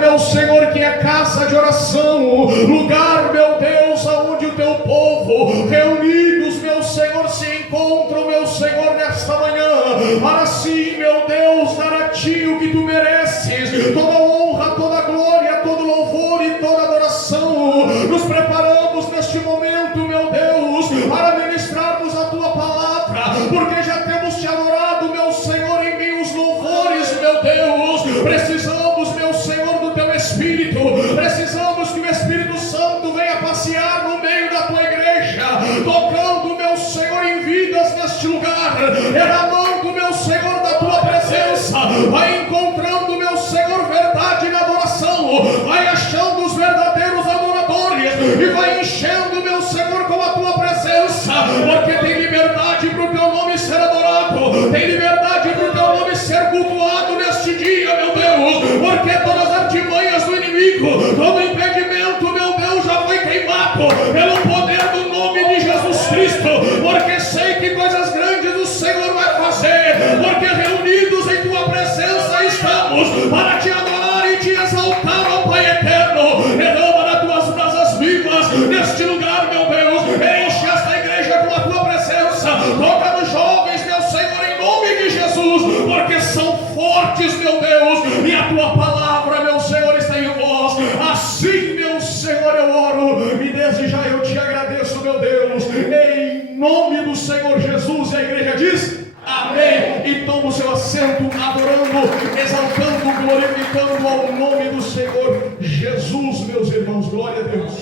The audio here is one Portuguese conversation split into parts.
meu Senhor, que é casa de oração, lugar, meu Deus, aonde o teu povo, reunidos, meu Senhor, se encontram, meu Senhor, nesta manhã, para assim, meu Deus, dar a ti o que tu mereces, toda honra, toda glória, todo louvor e toda adoração. Nos preparamos neste momento, meu Deus, para ministrarmos a tua palavra, porque já temos te adorado, meu Senhor, em meio aos louvores, meu Deus. Precisamos, meu Senhor, do teu Espírito, precisamos que o Espírito Santo venha passear no meio da tua igreja, tocando, meu Senhor, em vidas neste lugar, derramando, meu Senhor, da tua presença, vai encontrando, meu Senhor, verdade na adoração, vai achando os verdadeiros adoradores e vai enchendo, meu Senhor, com a tua presença, porque tem liberdade para o teu nome ser adorado, tem liberdade para o teu nome ser cultuado neste dia, meu Deus, porque todas as artimanhas do inimigo, todo impedimento, meu Deus, já foi queimado pelo poder do nome de Jesus Cristo, porque sei que coisas grandes o Senhor vai fazer, porque reunidos em tua presença estamos para te adorar e te exaltar, ó Pai eterno. Derrama nas tuas brasas vivas neste lugar, meu Deus, enche esta igreja com a tua presença, toca nos jovens, meu Senhor, em nome de Jesus, porque são fortes, meu Deus, e a tua palavra, meu Senhor, está em vós. Assim, meu Senhor, eu oro, e desde já eu te agradeço, meu Deus, em nome do Senhor Jesus. E a igreja diz amém, e toma o seu assento, adorando, exaltando, glorificando ao nome do Senhor Jesus, meus irmãos. Glória a Deus.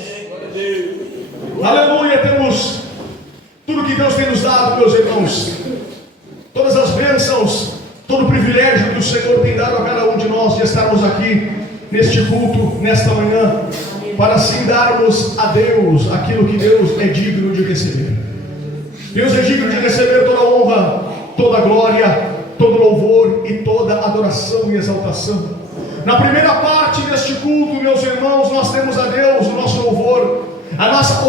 Aleluia. Temos tudo que Deus tem nos dado, meus irmãos, todas as bênçãos, todo o privilégio que o Senhor tem dado a cada um de nós de estarmos aqui neste culto, nesta manhã, para assim darmos a Deus aquilo que Deus é digno de receber. Deus é digno de receber toda a honra, toda a glória, todo louvor e toda adoração e exaltação. Na primeira parte deste culto, meus irmãos, nós temos a Deus o nosso louvor, a nossa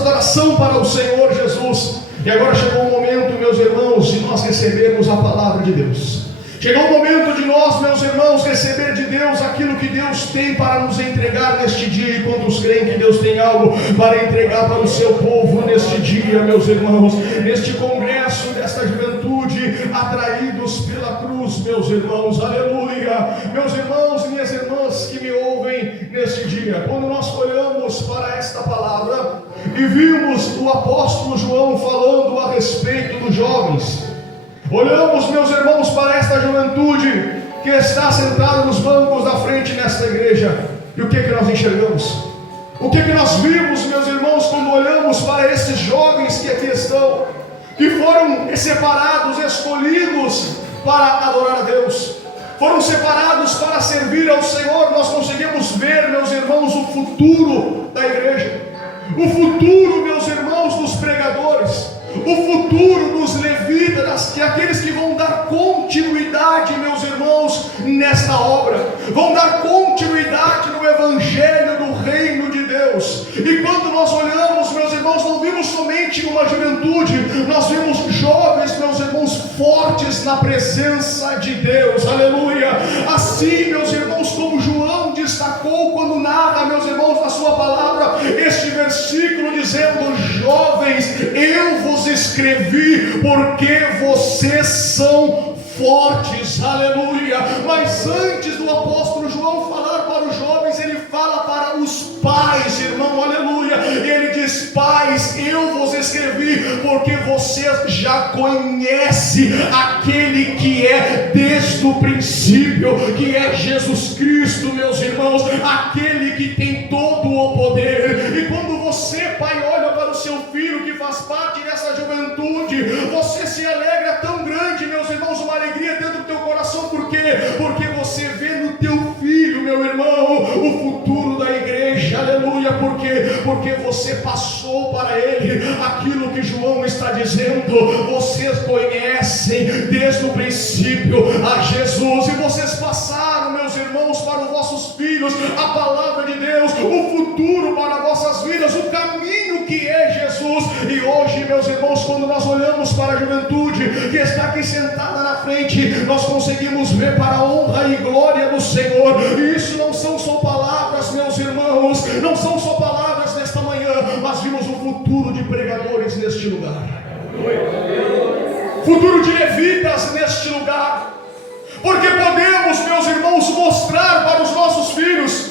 adoração para o Senhor Jesus. E agora chegou o momento, meus irmãos, de nós recebermos a palavra de Deus. Chegou o momento de nós, meus irmãos, receber de Deus aquilo que Deus tem para nos entregar neste dia. E quantos creem que Deus tem algo para entregar para o seu povo neste dia, meus irmãos, neste congresso desta juventude, atraídos pela cruz, meus irmãos, aleluia. Meus irmãos e minhas irmãs que me ouvem neste dia, quando nós olhamos para esta palavra e vimos o apóstolo João falando a respeito dos jovens, olhamos, meus irmãos, para esta juventude que está sentada nos bancos da frente nesta igreja, e o que nós enxergamos? O que nós vimos, meus irmãos, quando olhamos para esses jovens que aqui estão, que foram separados, escolhidos para adorar a Deus, foram separados para servir ao Senhor? Nós conseguimos ver, meus irmãos, o futuro da igreja, o futuro, meus irmãos, dos pregadores, o futuro dos levitas, que aqueles que vão dar continuidade, meus irmãos, nesta obra, vão dar continuidade no evangelho do reino de Deus. E quando nós olhamos, meus irmãos, não vimos somente uma juventude, nós vimos jovens, meus irmãos, fortes na presença de Deus, aleluia. Assim, meus irmãos, como João destacou quando narra, meus irmãos, na sua palavra, este versículo dizendo: jovens, eu vos escrevi porque vocês são fortes, aleluia. Mas antes do apóstolo João falar para os jovens, ele fala para os pais, irmão, aleluia. Ele diz: pais, eu vos escrevi porque vocês já conhecem aquele que é desde o princípio, que é Jesus Cristo, meus irmãos, aquele que tem todo o poder. E quando você, pai, olha para o seu filho que faz parte dessa juventude, você se alegra tão grande, meus irmãos, uma alegria dentro do teu coração. Por quê? Porque você vê no teu filho, meu irmão, o futuro da igreja, aleluia. Por quê? Porque você passou para ele aquilo que João está dizendo. Vocês conhecem desde o princípio a Jesus, e vocês passaram, meus irmãos, para os vossos filhos a palavra de Deus, o futuro para vossas vidas, o caminho que é Jesus. E hoje, meus irmãos, quando nós olhamos para a juventude que está aqui sentada na frente, nós conseguimos ver para a honra e glória do Senhor. E isso não pregadores neste lugar, futuro de levitas neste lugar, porque podemos, meus irmãos, mostrar para os nossos filhos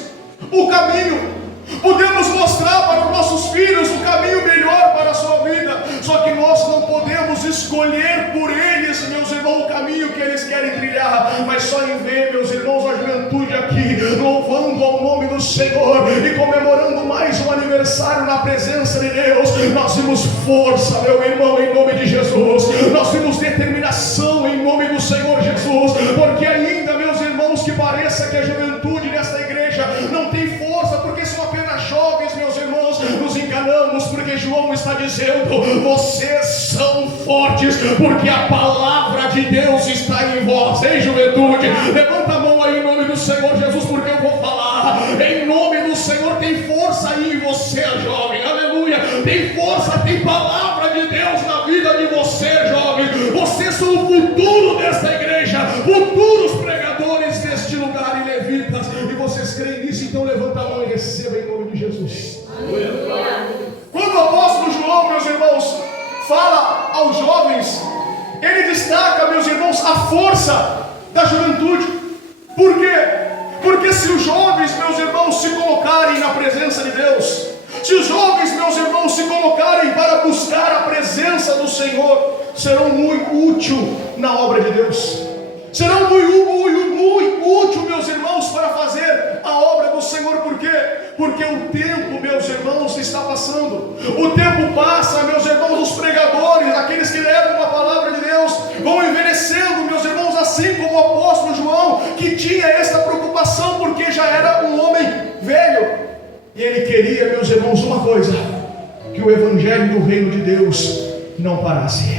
o caminho, podemos mostrar para os nossos filhos o caminho melhor para a sua vida, só que nós não podemos escolher por eles, meus irmãos, o caminho que eles querem trilhar, mas só em ver, meus irmãos, a juventude aqui, louvando ao nome do Senhor e comemorando mais um aniversário na presença de Deus, nós vimos força, meu irmão, em nome de Jesus, nós vimos determinação em nome do Senhor Jesus, porque ainda, meus irmãos, que pareça que a juventude desta igreja não tem força, porque são apenas jovens, meus irmãos, nos enganamos, porque João está dizendo: vocês são fortes, porque a palavra de Deus está em vós. Ei, juventude, levanta a mão aí em nome do Senhor Jesus, porque eu vou falar em nome do Senhor. Tem força aí em você, jovem, aleluia, tem força, tem palavra de Deus na vida de você, jovem. Vocês são o futuro desta igreja, futuros pregadores deste lugar e levitas, e vocês creem nisso? Então levanta a mão e receba em nome de Jesus. Quando o apóstolo João, meus irmãos, fala aos jovens, ele destaca, meus irmãos, a força da juventude. Por quê? Porque se os jovens, meus irmãos, se colocarem na presença de Deus, se os jovens, meus irmãos, se colocarem para buscar a presença do Senhor, serão muito úteis na obra de Deus, serão muito úteis, meus irmãos, para fazer a obra do Senhor. Por quê? Porque o tempo, meus irmãos, está passando. O tempo passa, meus irmãos, os pregadores, aqueles que levam a palavra de Deus, vão envelhecendo, meus irmãos, assim como o apóstolo João, que tinha esta preocupação, porque já era um homem velho, e ele queria, meus irmãos, uma coisa: que o evangelho do reino de Deus não parasse.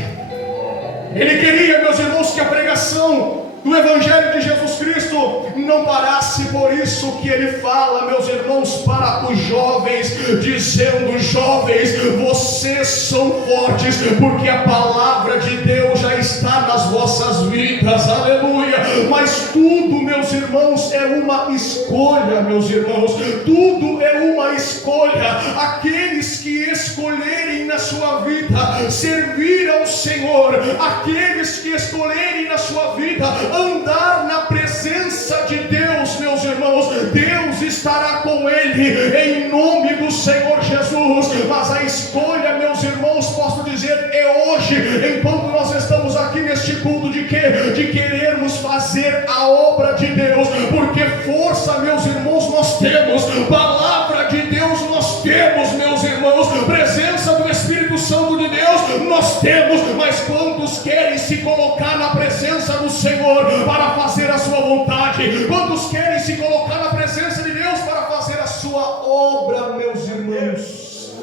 Ele queria, meus irmãos, que a pregação do evangelho de Jesus Cristo não parasse. Por isso que ele fala, meus irmãos, para os jovens, dizendo: jovens, vocês são fortes, porque a palavra de Deus já está nas vossas vidas, aleluia. Mas tudo, meus irmãos, é uma escolha, meus irmãos, tudo é uma escolha. Aqueles que escolherem na sua vida servir ao Senhor, aqueles que escolherem na sua vida andar na presença de Deus, meus irmãos, Deus estará com ele, em nome do Senhor Jesus. Mas a escolha, meus irmãos, posso dizer, é hoje, enquanto nós estamos aqui neste culto, de quê? De querermos fazer a obra de Deus, porque força, meus irmãos, nós temos, palavra de Deus nós temos, meus irmãos, presença do Espírito Santo de Deus nós temos, mas quantos querem se colocar na presença do Senhor para fazer a sua vontade? Quantos querem se colocar na presença de Deus para fazer a sua obra, meus irmãos?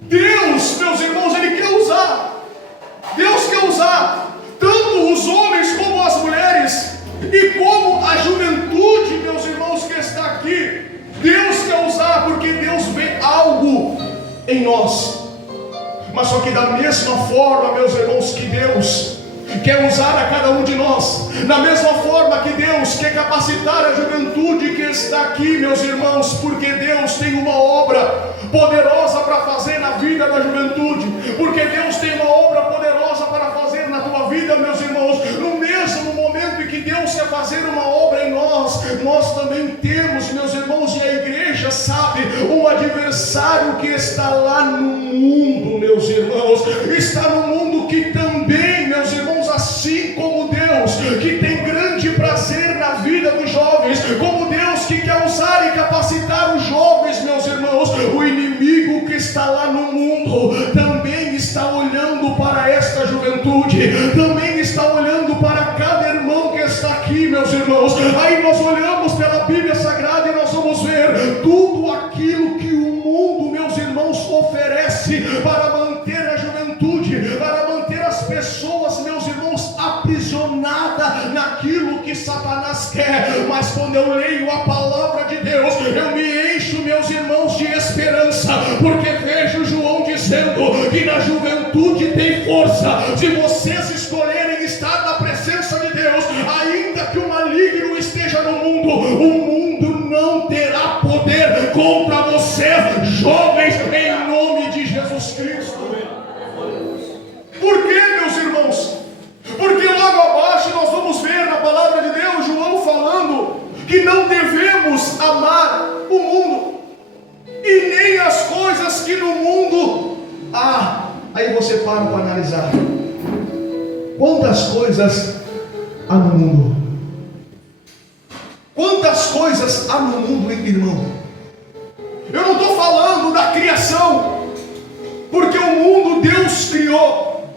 Deus, meus irmãos, Ele quer usar. Deus quer usar tanto os homens como as mulheres, e como a juventude, meus irmãos, que está aqui. Deus quer usar, porque Deus vê algo em nós. Mas só que da mesma forma, meus irmãos, que Deus quer usar a cada um de nós, da mesma forma que Deus quer capacitar a juventude que está aqui, meus irmãos, porque Deus tem uma obra poderosa para fazer na vida da juventude, porque Deus tem uma obra poderosa para fazer na tua vida, meus irmãos. No mesmo momento em que Deus quer fazer uma obra em nós, nós também temos, meus irmãos, e a igreja sabe, um adversário que está lá no mundo, meus irmãos, está no mundo que também, meus irmãos, assim como Deus, que tem grande prazer na vida dos jovens, como Deus que quer usar e capacitar os jovens, meus irmãos, o inimigo que está lá no mundo também está olhando para esta juventude, também está olhando para cada irmão que está aqui, meus irmãos. Aí nós olhamos pela Bíblia Sagrada e nós vamos ver tudo aquilo que o mundo, meus irmãos, oferece para manter a juventude, para manter as pessoas, meus irmãos, aprisionadas naquilo que Satanás quer. Mas quando eu leio a palavra de Deus, eu me encho, meus irmãos, de esperança, porque vejo João dizendo que na juventude tem força. Se vocês escolherem estar na presença de Deus, ainda que o maligno esteja no mundo, o mundo não terá poder contra vocês, jovens, em nome que não devemos amar o mundo, e nem as coisas que no mundo há. Aí você para analisar. Quantas coisas há no mundo? Quantas coisas há no mundo, irmão? Eu não estou falando da criação, porque o mundo Deus criou.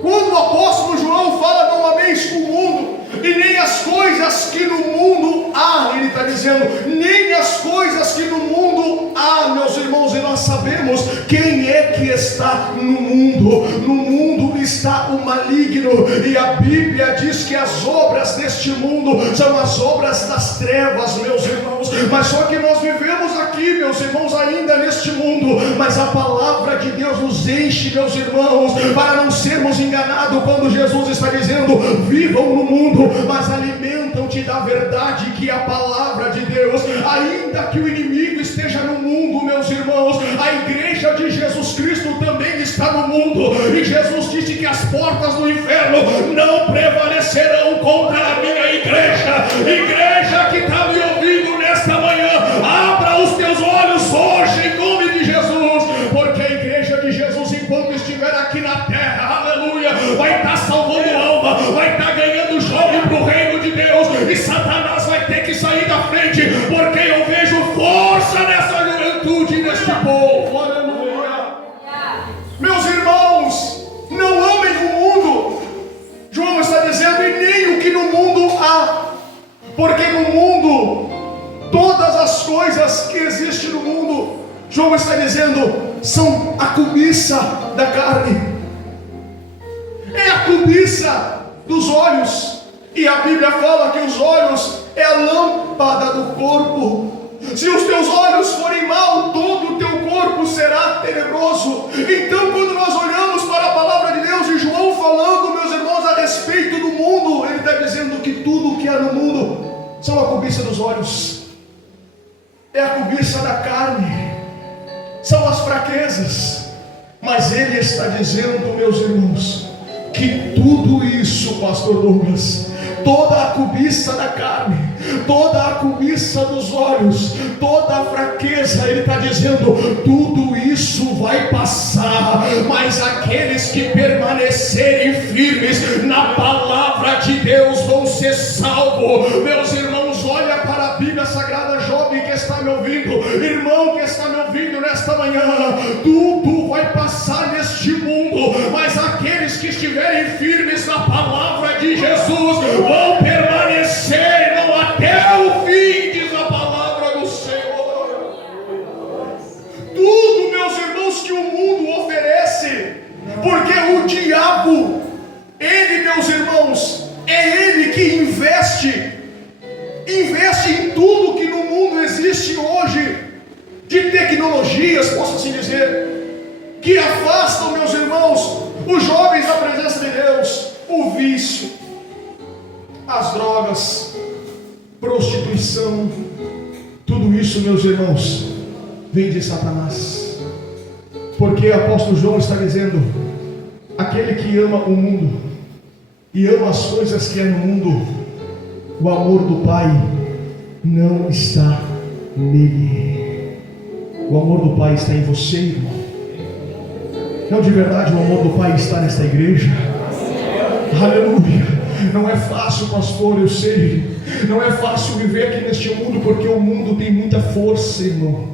Quando o apóstolo João fala, não ameis o mundo, e nem as coisas que no mundo há, ele está dizendo, nem as coisas que no mundo há, meus irmãos, e nós sabemos quem é que está no mundo. No mundo está o maligno, e a Bíblia diz que as obras deste mundo são as obras das trevas, meus irmãos. Mas só que nós vivemos aqui, meus irmãos, ainda neste mundo, mas a palavra de Deus nos enche, meus irmãos, para não sermos enganados quando Jesus está dizendo, vivam no mundo, mas alimentam-te da verdade que é a palavra de Deus. Ainda que o inimigo esteja no mundo, meus irmãos, a igreja de Jesus Cristo também está no mundo, e Jesus disse que as portas do inferno não prevalecerão contra a minha igreja. Igreja que está me ouvindo nesta manhã, abra os teus olhos hoje em nome de Jesus, porque a igreja de Jesus, enquanto estiver aqui na terra, aleluia, vai estar salvando alma, vai estar ganhando jovem para o reino de Deus, e Satanás vai ter que sair da frente, porque eu vejo força nessa juventude, neste povo, aleluia. Meus irmãos, não amem o mundo, João está dizendo, e nem o que no mundo há, porque no mundo, todas as coisas que existem no mundo, João está dizendo, são a cobiça da carne, é a cobiça dos olhos, e a Bíblia fala que os olhos é a lâmpada do corpo. Se os teus olhos forem maus, todo o teu corpo será tenebroso. Então, quando nós olhamos para a palavra de Deus, e João falando, meus irmãos, a respeito do mundo, ele está dizendo que tudo o que há no mundo são a cobiça dos olhos, é a cobiça da carne, são as fraquezas. Mas ele está dizendo, meus irmãos, que tudo isso, pastor Douglas, toda a cobiça da carne, toda a cobiça dos olhos, toda a fraqueza, ele está dizendo, tudo isso vai passar, mas aqueles que permanecerem firmes na palavra de Deus vão ser salvos. Meus irmãos, olha para a Bíblia Sagrada, jovem que está me ouvindo, irmão que está me ouvindo nesta manhã, tudo vai passar neste mundo, mas aqueles que estiverem firmes na palavra de Jesus vão permanecer, não até o fim, diz a palavra do Senhor. Tudo, meus irmãos, que o mundo oferece, porque o diabo, ele, meus irmãos, é ele que investe em tudo que no mundo existe hoje, de tecnologias, posso assim dizer, que afastam, meus irmãos, os jovens da presença de Deus. O vício, as drogas, prostituição, tudo isso, meus irmãos, vem de Satanás. Porque o apóstolo João está dizendo, aquele que ama o mundo e ama as coisas que é no mundo, o amor do Pai não está nele. O amor do Pai está em você, irmão. Não, de verdade, o amor do Pai está nesta igreja. Aleluia. Não é fácil, pastor, eu sei. Não é fácil viver aqui neste mundo, porque o mundo tem muita força, irmão.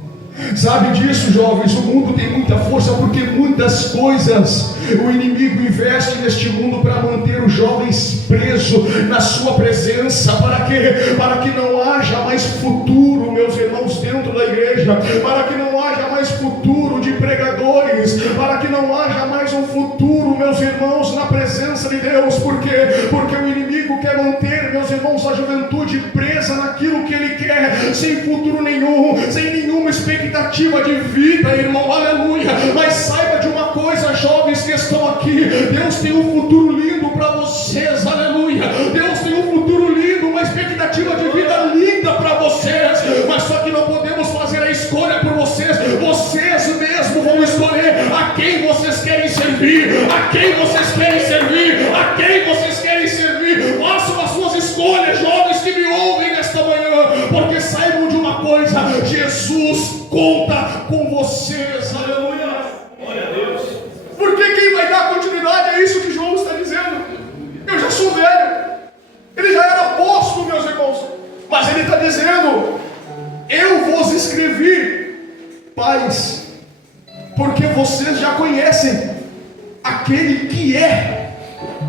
Sabe disso, jovens? O mundo tem muita força, porque muitas coisas o inimigo investe neste mundo para manter os jovens presos na sua presença. Para quê? Para que não haja mais futuro, meus irmãos, dentro da igreja. Para que não haja mais futuro de pregadores. Para que não haja mais um futuro, meus irmãos, na presença de Deus. Por quê? Porque o inimigo quer manter, meus irmãos, a juventude presa naquilo que ele quer, sem futuro nenhum, sem nenhuma expectativa de vida, irmão, aleluia. Mas saiba de uma coisa, jovens que estão aqui, Deus tem um futuro lindo para vocês, aleluia. Deus tem um futuro lindo, uma expectativa de vida linda para vocês, mas só que não podemos fazer a escolha por vocês. Vocês mesmos vão escolher a quem vocês querem servir, a quem vocês querem servir, a quem vocês querem servir. Façam as suas escolhas, jovens que me ouvem nesta manhã. coisa, Jesus conta com vocês, aleluia. Glória a Deus. Porque quem vai dar continuidade é isso que João está dizendo. Eu já sou velho, ele já era apóstolo, meus irmãos, mas ele está dizendo: eu vos escrevi, pais, porque vocês já conhecem aquele que é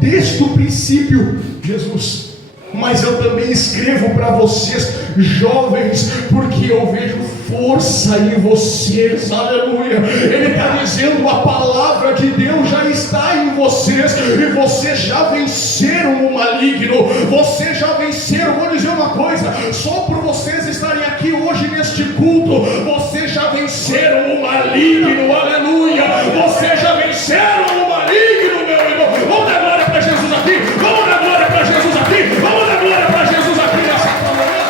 desde o princípio, Jesus. Mas eu também escrevo para vocês, jovens, porque eu vejo força em vocês, aleluia. Ele está dizendo: a palavra de Deus já está em vocês, e vocês já venceram o maligno, vocês já venceram. Vou dizer uma coisa: só por vocês estarem aqui hoje neste culto, vocês já venceram o maligno, aleluia. Vocês já venceram o maligno, meu irmão. Vamos dar glória para Jesus aqui, vamos dar glória para Jesus aqui, vamos dar glória para Jesus aqui nessa manhã.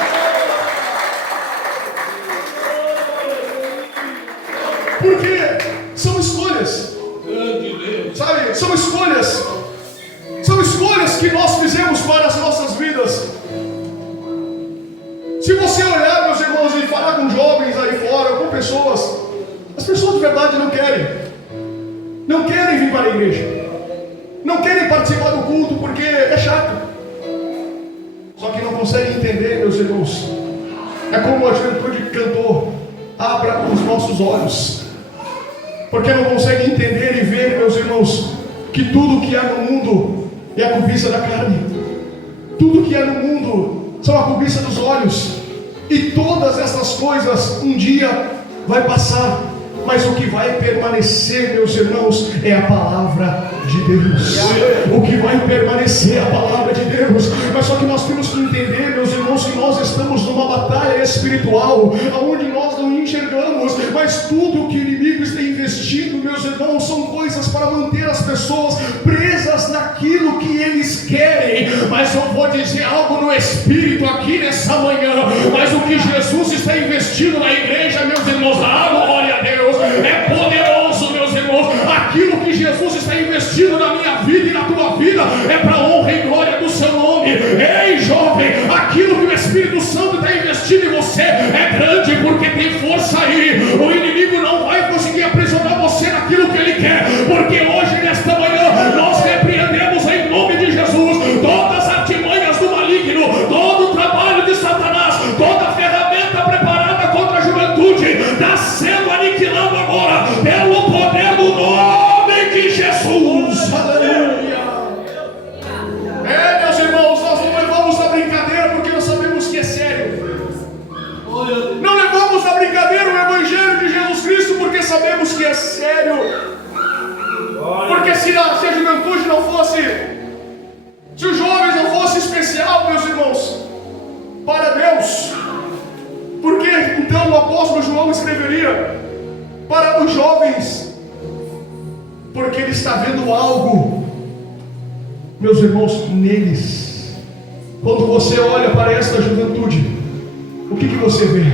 Porque são escolhas, sabe? São escolhas que nós fizemos para as nossas vidas. Se você olhar, meus irmãos, e falar com jovens aí fora, com pessoas, as pessoas de verdade não querem vir para a igreja, não querem participar do culto porque é chato. Só que não conseguem entender, meus irmãos. É como a juventude cantou: abra os nossos olhos. Porque não conseguem entender e ver, meus irmãos, que tudo que há no mundo é a cobiça da carne. Tudo que há no mundo são a cobiça dos olhos. E todas essas coisas um dia vai passar, mas o que vai permanecer, meus irmãos, é a palavra de Deus. O que vai permanecer é a palavra de Deus. Mas só que nós temos que entender, meus irmãos, que nós estamos numa batalha espiritual, onde nós não enxergamos, mas tudo que o inimigo está investindo, meus irmãos, são coisas para manter as pessoas presas naquilo que eles querem. Mas eu vou dizer algo no Espírito aqui nessa manhã: mas o que Jesus está investindo na igreja, meus irmãos, glória a Deus, é poderoso, meus irmãos. Aquilo que Jesus está investindo na minha vida e na tua vida é para a honra e glória do seu nome. Ei, jovem, aquilo que o Espírito Santo está investindo em você é grande, porque tem força aí. O inimigo não vai conseguir aprisionar você naquilo que ele quer, porque hoje, nesta manhã, nós repreendemos em nome de Jesus todas as artimanhas do maligno, todo o trabalho de Satanás, toda a ferramenta preparada contra a juventude está sendo aniquilado agora pelo poder do nome de Jesus. Aleluia. Meus irmãos, nós não levamos na brincadeira porque nós sabemos que é sério. Não levamos na brincadeira o Evangelho de Jesus Cristo porque sabemos que é sério. Porque se a juventude não fosse, se os jovens não fossem especial, meus irmãos, para Deus, porque então o apóstolo João escreveria para os jovens? Porque ele está vendo algo, meus irmãos, neles. Quando você olha para esta juventude, o que você vê?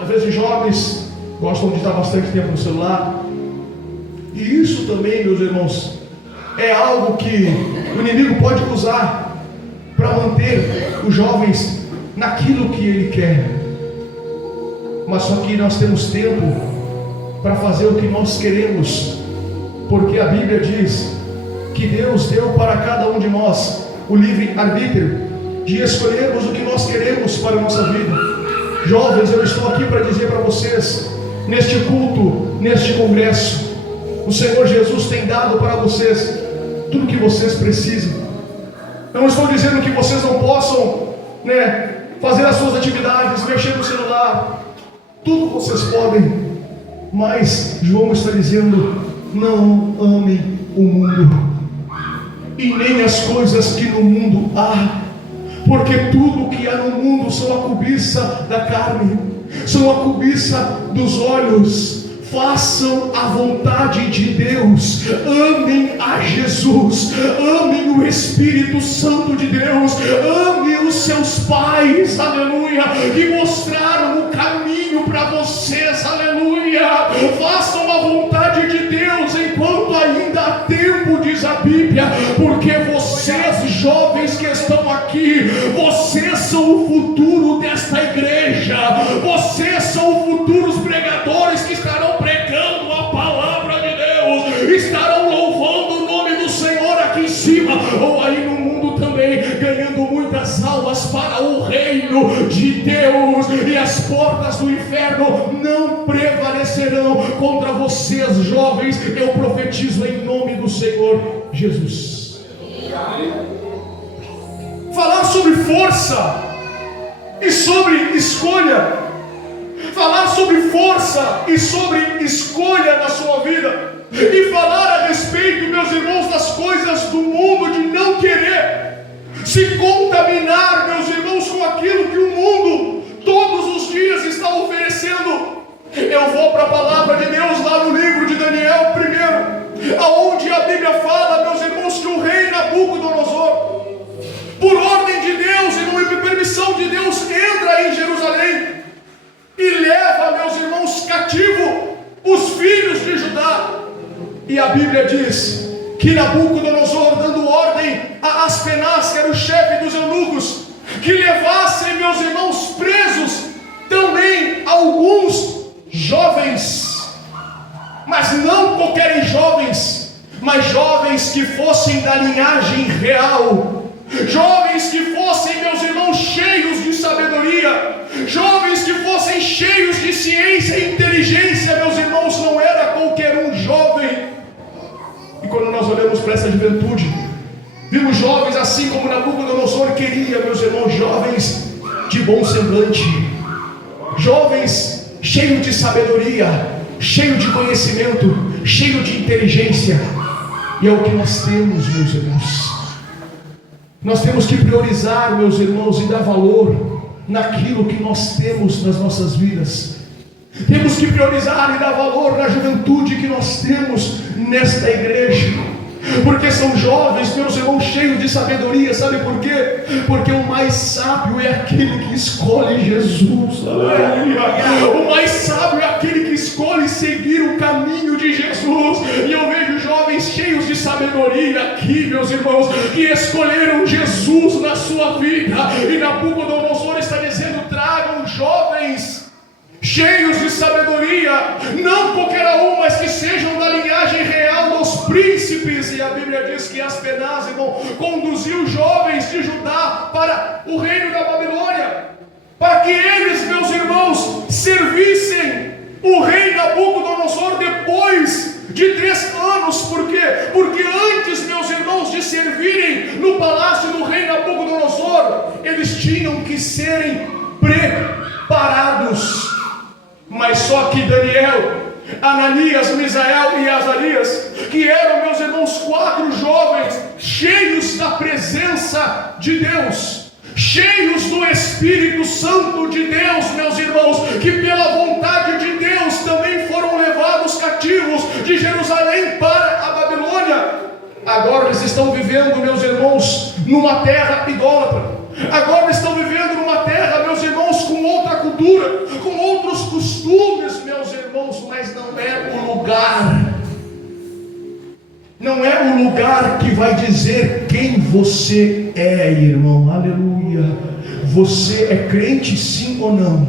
Às vezes os jovens gostam de estar bastante tempo no celular, e isso também, meus irmãos, é algo que o inimigo pode usar para manter os jovens naquilo que ele quer. Mas só que nós temos tempo para fazer o que nós queremos, porque a Bíblia diz que Deus deu para cada um de nós o livre arbítrio de escolhermos o que nós queremos para a nossa vida. Jovens, eu estou aqui para dizer para vocês, neste culto, neste congresso, o Senhor Jesus tem dado para vocês tudo o que vocês precisam. Eu não estou dizendo que vocês não possam, fazer as suas atividades, mexer no celular, tudo vocês podem, mas João está dizendo: não amem o mundo, e nem as coisas que no mundo há, porque tudo que há no mundo são a cobiça da carne, são a cobiça dos olhos. Façam a vontade de Deus, amem a Jesus, amem o Espírito Santo de Deus, amem os seus pais, aleluia, que mostraram o caminho para vocês, aleluia. Façam a vontade de Deus enquanto ainda há tempo, diz a Bíblia, porque vocês, jovens que estão aqui, vocês são o futuro desta igreja, o reino de Deus, e as portas do inferno não prevalecerão contra vocês, jovens. Eu profetizo em nome do Senhor Jesus. Falar sobre força e sobre escolha, falar sobre força e sobre escolha na sua vida, e falar a respeito, meus irmãos, das coisas do mundo, de não querer se contaminar, meus irmãos, com aquilo que o mundo todos os dias está oferecendo. Eu vou para a palavra de Deus lá no livro de Daniel primeiro, aonde a Bíblia fala, meus irmãos, que o rei Nabucodonosor, por ordem de Deus e por permissão de Deus, entra em Jerusalém e leva, meus irmãos, cativo os filhos de Judá. E a Bíblia diz que Nabucodonosor, dando ordem a Aspenaz, que era o chefe dos eunucos, que levassem, meus irmãos, presos também alguns jovens, mas não qualquer jovens, mas jovens que fossem da linhagem real, jovens que fossem, meus irmãos, cheios de sabedoria, jovens que fossem cheios de ciência e inteligência. Meus irmãos, não era qualquer um jovem. E quando nós olhamos para essa juventude, vimos jovens assim como Nabucodonosor queria, meus irmãos, jovens de bom semblante, jovens cheios de sabedoria, cheios de conhecimento, cheios de inteligência. E é o que nós temos, meus irmãos. Nós temos que priorizar, meus irmãos, e dar valor naquilo que nós temos nas nossas vidas. Temos que priorizar e dar valor na juventude que nós temos nesta igreja, porque são jovens, meus irmãos, cheios de sabedoria. Sabe por quê? Porque o mais sábio é aquele que escolhe Jesus. Aleluia. O mais sábio é aquele que escolhe seguir o caminho de Jesus. E eu vejo jovens cheios de sabedoria aqui, meus irmãos, que escolheram Jesus na sua vida. E Nabucodonosor está dizendo: tragam jovens cheios de sabedoria, não qualquer um, mas que sejam da linhagem real dos príncipes. E a Bíblia diz que Aspenaz, irmão, conduziu jovens de Judá para o reino da Babilônia, para que eles, meus irmãos, servissem o rei Nabucodonosor depois de 3 anos. Por quê? Porque antes, meus irmãos, de servirem no palácio do rei Nabucodonosor, eles tinham que serem preparados. Mas só que Daniel, Ananias, Misael e Azarias, que eram, meus irmãos, 4 jovens cheios da presença de Deus, cheios do Espírito Santo de Deus, meus irmãos, que pela vontade de Deus também foram levados cativos de Jerusalém para a Babilônia. Agora eles estão vivendo, meus irmãos, numa terra idólatra. Agora estão vivendo numa terra, meus irmãos, com outra cultura, com outros costumes, meus irmãos, mas não é o lugar. Não é o lugar que vai dizer quem você é, irmão. Aleluia. Você é crente, sim ou não?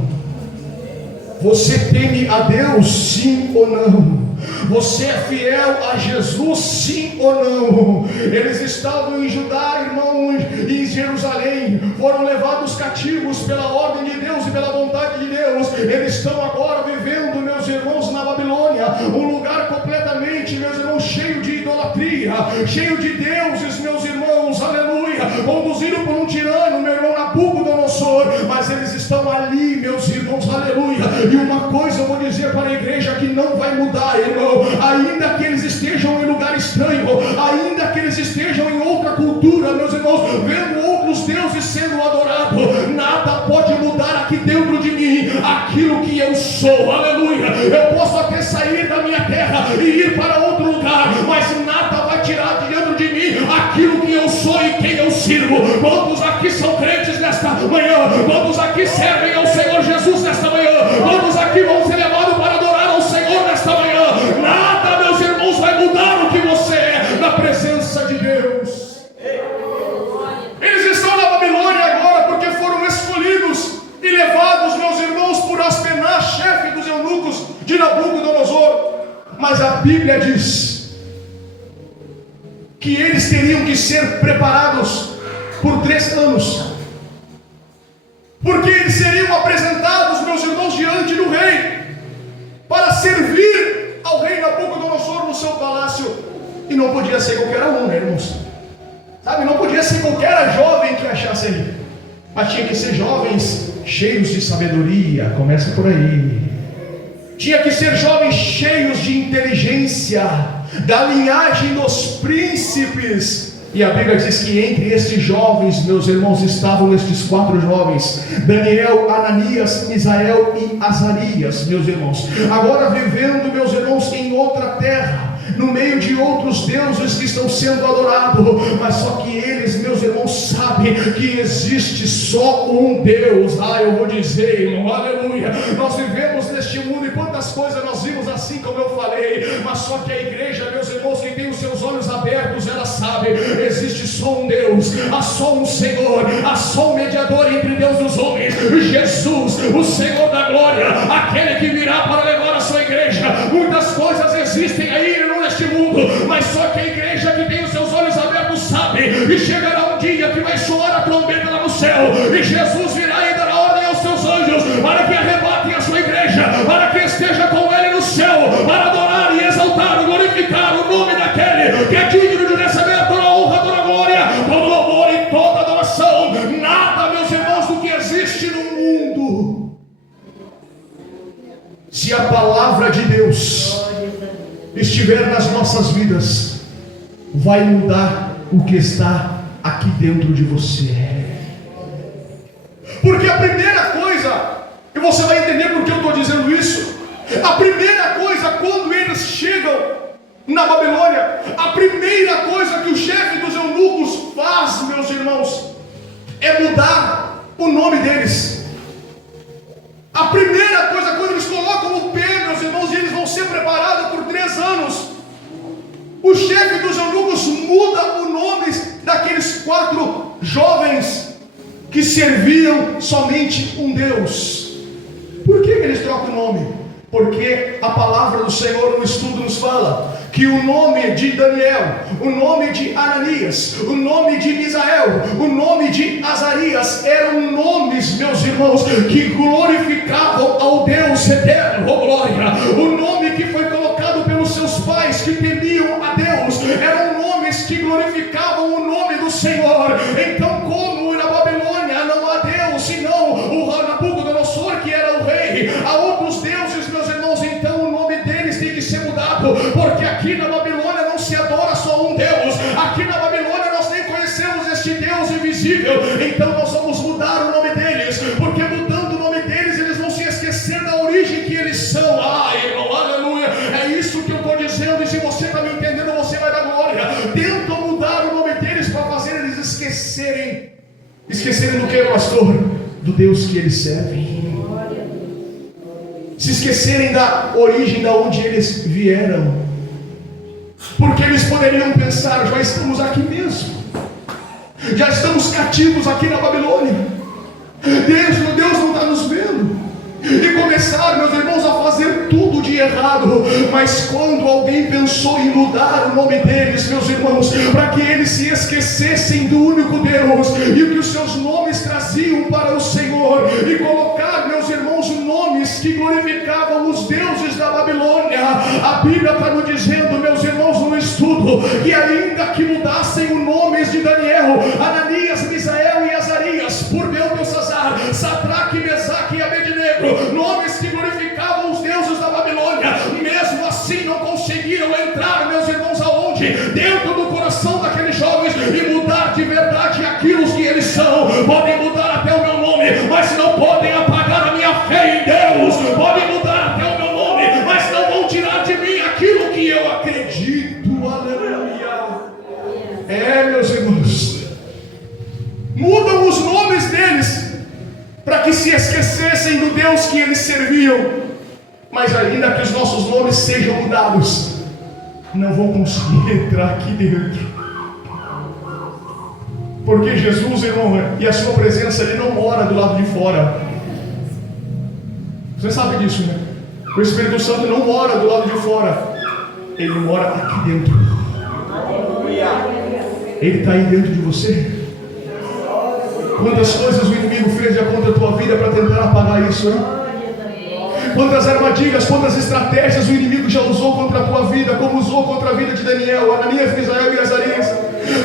Você teme a Deus, sim ou não? Você é fiel a Jesus, sim ou não? Eles estavam em Judá, irmãos, e em Jerusalém, foram levados cativos pela ordem de Deus e pela vontade de Deus. Eles estão agora vivendo, meus irmãos, na Babilônia, um lugar completamente, meus irmãos, cheio de idolatria, cheio de deuses, meus irmãos, aleluia, conduzido por um tirano, meu irmão Nabucodonosor. Mas eles estão ali, meus irmãos, aleluia. E uma coisa eu vou dizer para a igreja que não vai mudar, irmão. Ainda que eles estejam em lugar estranho, ainda que eles estejam em outra cultura, meus irmãos, vendo outros deuses sendo adorados, nada pode mudar aqui dentro de mim aquilo que eu sou, aleluia. Eu posso até sair da minha terra e ir para outro lugar, mas nada vai tirar de dentro de mim aquilo que eu sou e quem eu sirvo. Quantos aqui são crentes nesta manhã? Quantos aqui servem ao Senhor Jesus nesta manhã? Quantos aqui vão ser levados para adorar ao Senhor nesta manhã? Nada, meus irmãos, vai mudar o que você é na presença de Deus. Eles estão na Babilônia agora porque foram escolhidos e levados, meus irmãos, por Aspenaz, chefe dos eunucos de Nabucodonosor. Mas a Bíblia diz que eles teriam que ser preparados por 3 anos. porque eles seriam apresentados, meus irmãos, diante do rei, para servir ao rei Nabucodonosor no seu palácio. E não podia ser qualquer um, né, irmãos? Sabe, não podia ser qualquer jovem que achasse ali, mas tinha que ser jovens cheios de sabedoria. Começa por aí. Tinha que ser jovens cheios de inteligência, da linhagem dos príncipes. E a Bíblia diz que entre estes jovens, meus irmãos, estavam estes 4 jovens: Daniel, Ananias, Misael e Azarias, meus irmãos. Agora vivendo, meus irmãos, em outra terra, no meio de outros deuses que estão sendo adorados, mas só que eles, meus irmãos, sabem que existe só um Deus. Eu vou dizer, irmão, aleluia. Nós vivemos neste mundo e quantas coisas nós vimos assim como eu falei, mas só que a igreja, meus irmãos, que tem os seus olhos abertos, ela sabe, existe só um Deus, há só um Senhor, há só um mediador entre Deus e os homens, Jesus, o Senhor da glória, aquele que virá para levar a sua igreja. Muitas coisas existem aí neste mundo, mas só que a igreja que tem os seus olhos abertos sabe, e chegará um dia que vai soar a trombeta lá no céu, e Jesus virá e dará ordem aos seus anjos para que arrebatem a sua igreja, para que esteja com ele no céu, para adorar e exaltar e glorificar o nome daquele que é digno de receber toda a honra, toda a glória, todo louvor e toda adoração. Nada, meus irmãos, do que existe no mundo, se a palavra de Deus estiver nas nossas vidas, vai mudar o que está aqui dentro de você. Porque a primeira coisa, e você vai entender por que eu estou dizendo isso, a primeira coisa, quando eles chegam na Babilônia, a primeira coisa que o chefe dos eunucos faz, meus irmãos, é mudar o nome deles. A primeira coisa, quando eles colocam o pé, meus irmãos, e eles vão ser preparados por 3 anos, o chefe dos eunucos muda o nome daqueles 4 jovens que serviam somente um Deus. Por que eles trocam o nome? Porque a palavra do Senhor no estudo nos fala que o nome de Daniel, o nome de Ananias, o nome de Misael, o nome de Azarias eram nomes, meus irmãos, que glorificavam ao Deus eterno, oh glória. O nome que foi colocado pelos seus pais que temiam a Deus, eram nomes que glorificavam o nome do Senhor. Então, como na Babilônia não há Deus senão o Nabucodonosor, que era o rei, há outros deuses, meus irmãos, então o nome deles tem que ser mudado, porque aqui na Babilônia não se adora só um Deus, aqui na Babilônia nós nem conhecemos este Deus invisível, então nós vamos mudar o nome deles, porque mudando o nome deles, eles vão se esquecer da origem que eles são. Irmão, aleluia, é isso que eu estou dizendo, e se você está me entendendo, você vai dar glória. Tentam mudar o nome deles para fazer eles esquecerem do que, pastor? Do Deus que eles servem, se esquecerem da origem, da onde eles vieram, porque eles poderiam pensar: já estamos aqui mesmo, já estamos cativos aqui na Babilônia, Deus não está nos vendo, e começaram, meus irmãos, a fazer tudo de errado. Mas quando alguém pensou em mudar o nome deles, meus irmãos, para que eles se esquecessem do único Deus e o que os seus nomes traziam para o Senhor, e colocar, meus irmãos, nomes que glorificavam os deuses da Babilônia, a Bíblia está nos dizendo, meus irmãos, no estudo, que ainda que mudassem os nomes de Daniel, Ananias, Misael e Azarias por Beltesazar, Sadraque, Mesaque e Abednego, nomes que glorificavam os deuses da Babilônia, mesmo assim não conseguiram entrar, meus irmãos, aonde? Dentro do coração daqueles jovens, e mudar de verdade aquilo que eles são. Podem mudar até o meu nome, mas não podem apagar a minha fé em Deus. Podem mudar até o meu nome, mas não vão tirar de mim aquilo que eu acredito. Aleluia. Meus irmãos, mudam os nomes deles para que se esquecessem do Deus que eles serviam. Mas ainda que os nossos nomes sejam mudados, não vão conseguir entrar aqui dentro, porque Jesus, irmão, e a sua presença, Ele não mora do lado de fora. Você sabe disso, né? O Espírito Santo não mora do lado de fora, Ele mora aqui dentro. Ele está aí dentro de você. Quantas coisas o inimigo fez já contra a tua vida, armadilha para tentar apagar isso, hein? Quantas armadilhas, quantas estratégias o inimigo já usou contra a tua vida, como usou contra a vida de Daniel, Ananias, Misael e Azarias,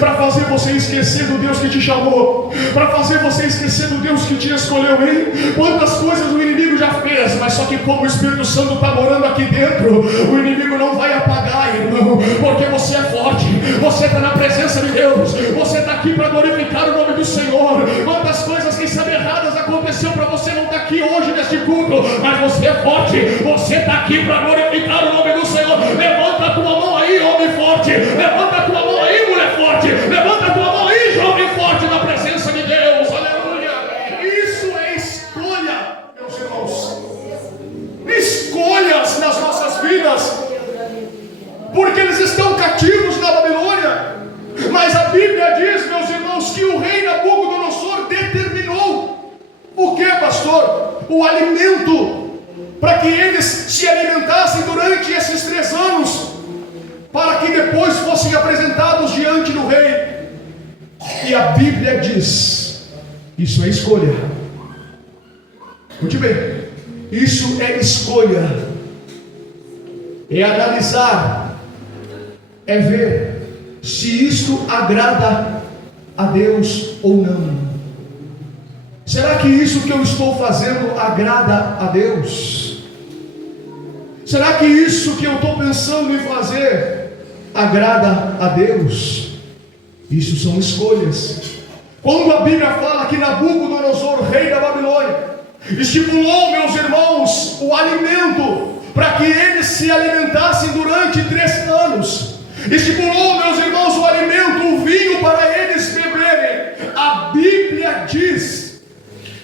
para fazer você esquecer do Deus que te chamou, para fazer você esquecer do Deus que te escolheu, hein? Quantas coisas o inimigo já fez, mas só que como o Espírito Santo está morando aqui dentro, o inimigo não vai apagar, irmão, porque você é forte, você está na presença de Deus, você está aqui para glorificar o nome do Senhor. Quantas coisas que são erradas aconteceu para você não estar aqui hoje neste culto, mas você é forte, você está aqui para glorificar o nome do Senhor. Levanta a tua mão aí, homem forte, levanta a tua mão aí, mulher forte, levanta a tua mão aí, jovem forte, na presença de Deus, aleluia. Isso é escolha, meus irmãos, escolhas nas nossas vidas, porque eles estão cativos na Babilônia, mas a Bíblia diz, meus irmãos, que o rei Nabucodonosor determinou o que, pastor? O alimento, para que eles se alimentassem durante esses 3 anos, para que depois fossem apresentados diante do rei. E a Bíblia diz, isso é escolha. Muito bem, isso é escolha, é analisar, é ver se isto agrada a Deus ou não. Será que isso que eu estou fazendo agrada a Deus? Será que isso que eu estou pensando em fazer agrada a Deus? Isso são escolhas. Quando a Bíblia fala que Nabucodonosor, rei da Babilônia, estipulou, meus irmãos, o alimento para que eles se alimentassem durante 3 anos, estipulou, meus irmãos, o alimento, o vinho para eles beberem, a Bíblia diz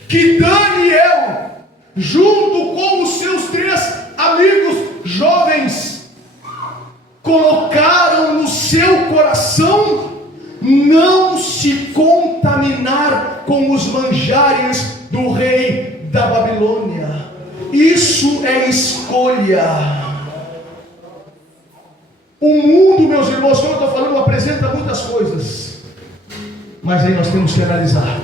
que Daniel, junto com os seus 3 amigos jovens, colocaram no seu coração não se contaminar com os manjares do rei da Babilônia. Isso é escolha. O mundo, meus irmãos, como eu estou falando, apresenta muitas coisas, mas aí nós temos que analisar: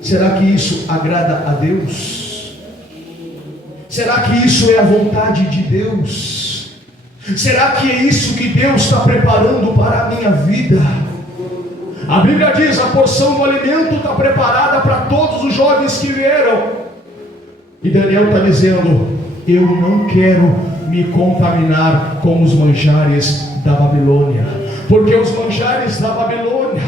será que isso agrada a Deus? Será que isso é a vontade de Deus? Será que é isso que Deus está preparando para a minha vida? A Bíblia diz, a porção do alimento está preparada para todos os jovens que vieram. E Daniel está dizendo, eu não quero me contaminar com os manjares da Babilônia, porque os manjares da Babilônia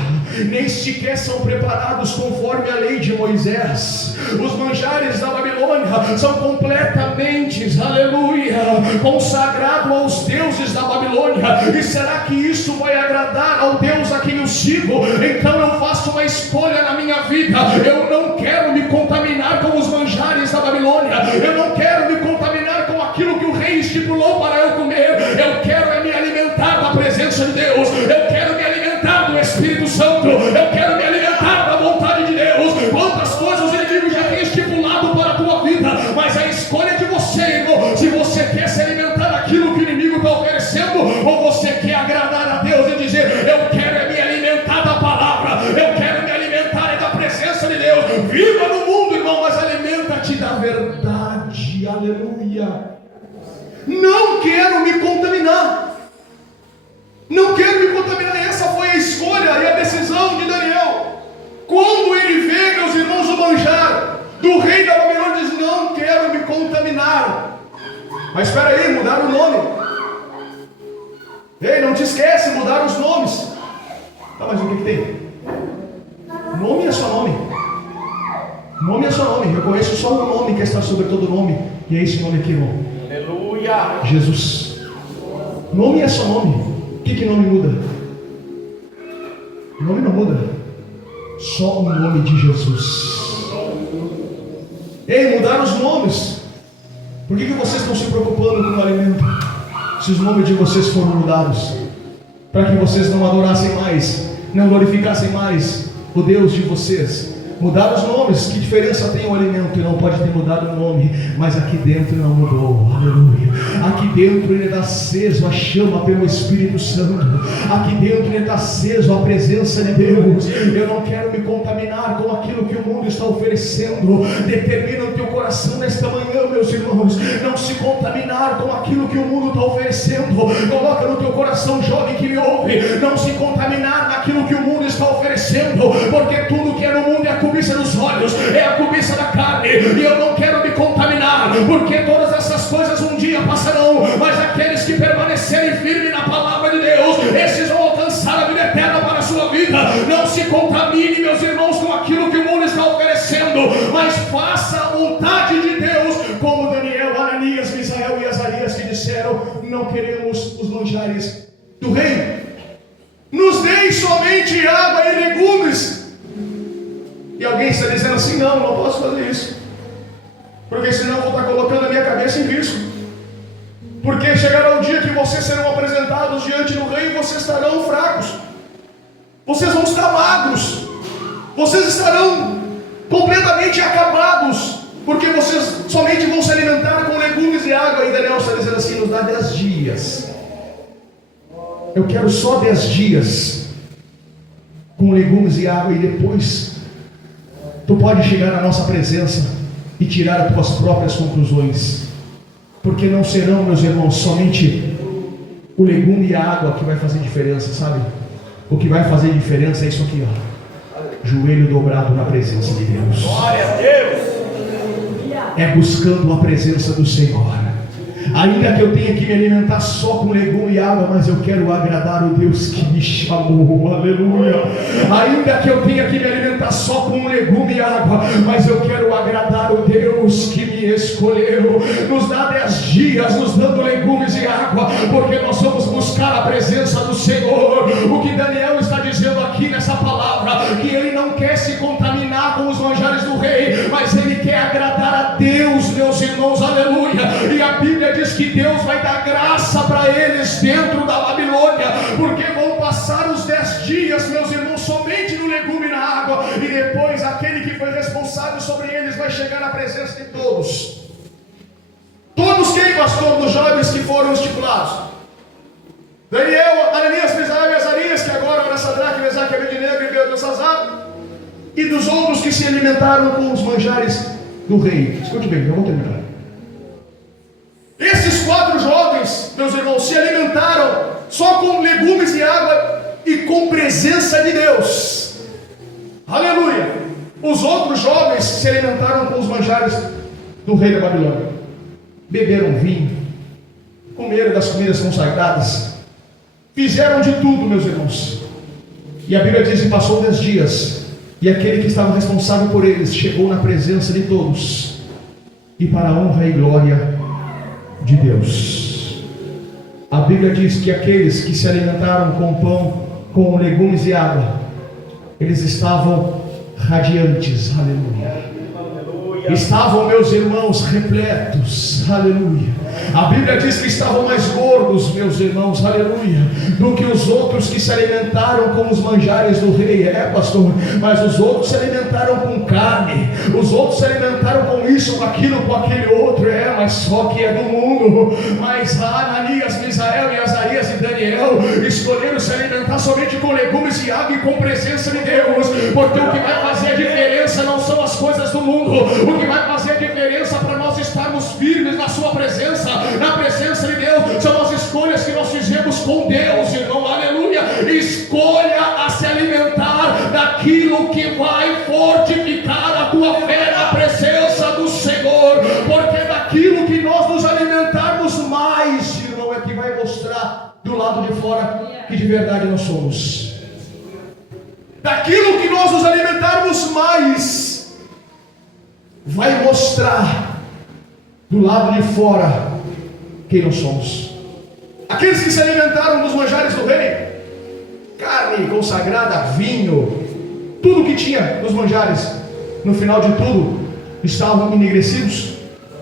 nem sequer são preparados conforme a lei de Moisés. Os manjares da Babilônia são completamente, aleluia, consagrados aos deuses da Babilônia. E será que isso vai agradar ao Deus a quem eu sigo? Então eu faço uma escolha na minha vida. Eu não quero me contaminar com os manjares da Babilônia. Eu não quero me contaminar com aquilo que o rei estipulou para eu comer. Eu quero me alimentar da presença de Deus. Eu quero me alimentar do Espírito Santo. Eu quero me alimentar da vontade de Deus. Quantas coisas o inimigo já tem estipulado para a tua vida, mas a escolha é de você, irmão. Se você quer se alimentar daquilo que o inimigo está oferecendo, ou você quer agradar a Deus e dizer, eu quero me alimentar da palavra, eu quero me alimentar da presença de Deus. Viva no mundo, irmão, mas alimenta-te da verdade. Aleluia. Não quero me contaminar. Não quero me contaminar. Essa foi a escolha e a decisão de Daniel. Quando ele vê, meus irmãos, o manjar do rei da Babilônia, diz, não quero me contaminar. Mas espera aí, mudaram o nome. Ei, não te esquece, mudaram os nomes. Tá, mas o que tem? Nome é só nome. Nome é só nome. Eu conheço só um nome que está sobre todo nome, e é esse nome aqui, irmão. Aleluia. Jesus. Nome é só nome. O que nome muda? Nome não muda. Só o nome de Jesus. Ei, mudaram os nomes. Por que vocês estão se preocupando com o alimento? Se os nomes de vocês foram mudados, para que vocês não adorassem mais, não glorificassem mais o Deus de vocês, Mudaram os nomes, que diferença tem o alimento? Não pode ter mudado o nome, mas aqui dentro não mudou, aleluia. Aqui dentro ele está aceso a chama pelo Espírito Santo, aqui dentro ele está aceso a presença de Deus. Eu não quero me contaminar com aquilo que o mundo está oferecendo. Determina o teu coração nesta manhã, meus irmãos, não se contaminar com aquilo que o mundo está oferecendo. Coloca no teu coração, jovem que me ouve, não se contaminar naquilo que o mundo está oferecendo, porque tudo que é no mundo é a cobiça dos olhos, é a cobiça da carne, e eu não quero me contaminar, porque todas essas coisas um dia passarão, mas aqueles que permanecerem firmes na palavra de Deus, esses vão alcançar a vida eterna para a sua vida. Não se contamine, meus irmãos, com aquilo que o mundo está oferecendo, mas faça a vontade de Deus, como Daniel, Ananias, Misael e Azarias, que disseram: não queremos os manjares do rei, nos deem somente água e legumes. E alguém está dizendo assim: não posso fazer isso, porque senão eu vou estar colocando a minha cabeça em risco, porque chegará o dia que vocês serão apresentados diante do rei e vocês estarão fracos, vocês vão estar magros, vocês estarão completamente acabados, porque vocês somente vão se alimentar com legumes e água. E Daniel está dizendo assim: nos dá 10 dias, eu quero só 10 dias com legumes e água, e depois tu pode chegar na nossa presença e tirar as tuas próprias conclusões, porque não serão, meus irmãos, somente o legume e a água que vai fazer diferença, sabe? O que vai fazer diferença é isso aqui, ó: joelho dobrado na presença de Deus. Glória a Deus! É buscando a presença do Senhor. Ainda que eu tenha que me alimentar só com legume e água, mas eu quero agradar o Deus que me chamou, aleluia. Ainda que eu tenha que me alimentar só com legume e água, mas eu quero agradar o Deus que me escolheu. Nos dá 10 dias, nos dando legumes e água, porque nós vamos buscar a presença do Senhor. O que Daniel está dizendo aqui nessa palavra, que ele não quer se contaminar com os manjares do rei, mas ele quer agradar a Deus, meus irmãos, aleluia. E a Bíblia diz que Deus vai dar graça para eles dentro da Babilônia, porque vão passar os 10 dias, meus irmãos, somente no legume e na água, e depois aquele que foi responsável sobre eles vai chegar na presença de todos. Todos quem, pastor? Dos jovens que foram estipulados: Daniel, Ananias, Misael e Azarias, que agora era Sadraque, Mesaque, Abednego e Beltesazar, e dos outros que se alimentaram com os manjares do rei. Escute bem, eu vou terminar. Esses 4 jovens, meus irmãos, se alimentaram só com legumes e água e com presença de Deus, aleluia. Os outros jovens se alimentaram com os manjares do rei da Babilônia, beberam vinho, comeram das comidas consagradas, fizeram de tudo, meus irmãos. E a Bíblia diz que passou 10 dias, e aquele que estava responsável por eles chegou na presença de todos, e para a honra e glória de Deus. A Bíblia diz que aqueles que se alimentaram com pão, com legumes e água, eles estavam radiantes, aleluia. Estavam, meus irmãos, repletos, aleluia. A Bíblia diz que estavam mais gordos, meus irmãos, aleluia, do que os outros que se alimentaram com os manjares do rei. Pastor, mas os outros se alimentaram com carne, os outros se alimentaram com isso, com aquilo, com aquele outro. Mas só que é do mundo. Mas Ananias, Misael e Azarias e Daniel escolheram se alimentar somente com legumes e água e com presença de Deus, porque o que vai fazer a diferença não são as coisas do mundo. O que vai fazer a diferença para nós estarmos firmes na sua presença, na presença de Deus, são as escolhas que nós fizemos com Deus, irmão, aleluia. Escolha a se alimentar daquilo que vai fortificar a tua fé na presença do Senhor, porque daquilo que nós nos alimentarmos mais, irmão, é que vai mostrar do lado de fora que de verdade nós somos. Daquilo que nós nos alimentarmos mais, vai mostrar do lado de fora quem nós somos. Aqueles que se alimentaram dos manjares do rei, carne consagrada, vinho, tudo que tinha nos manjares, no final de tudo estavam enegrecidos,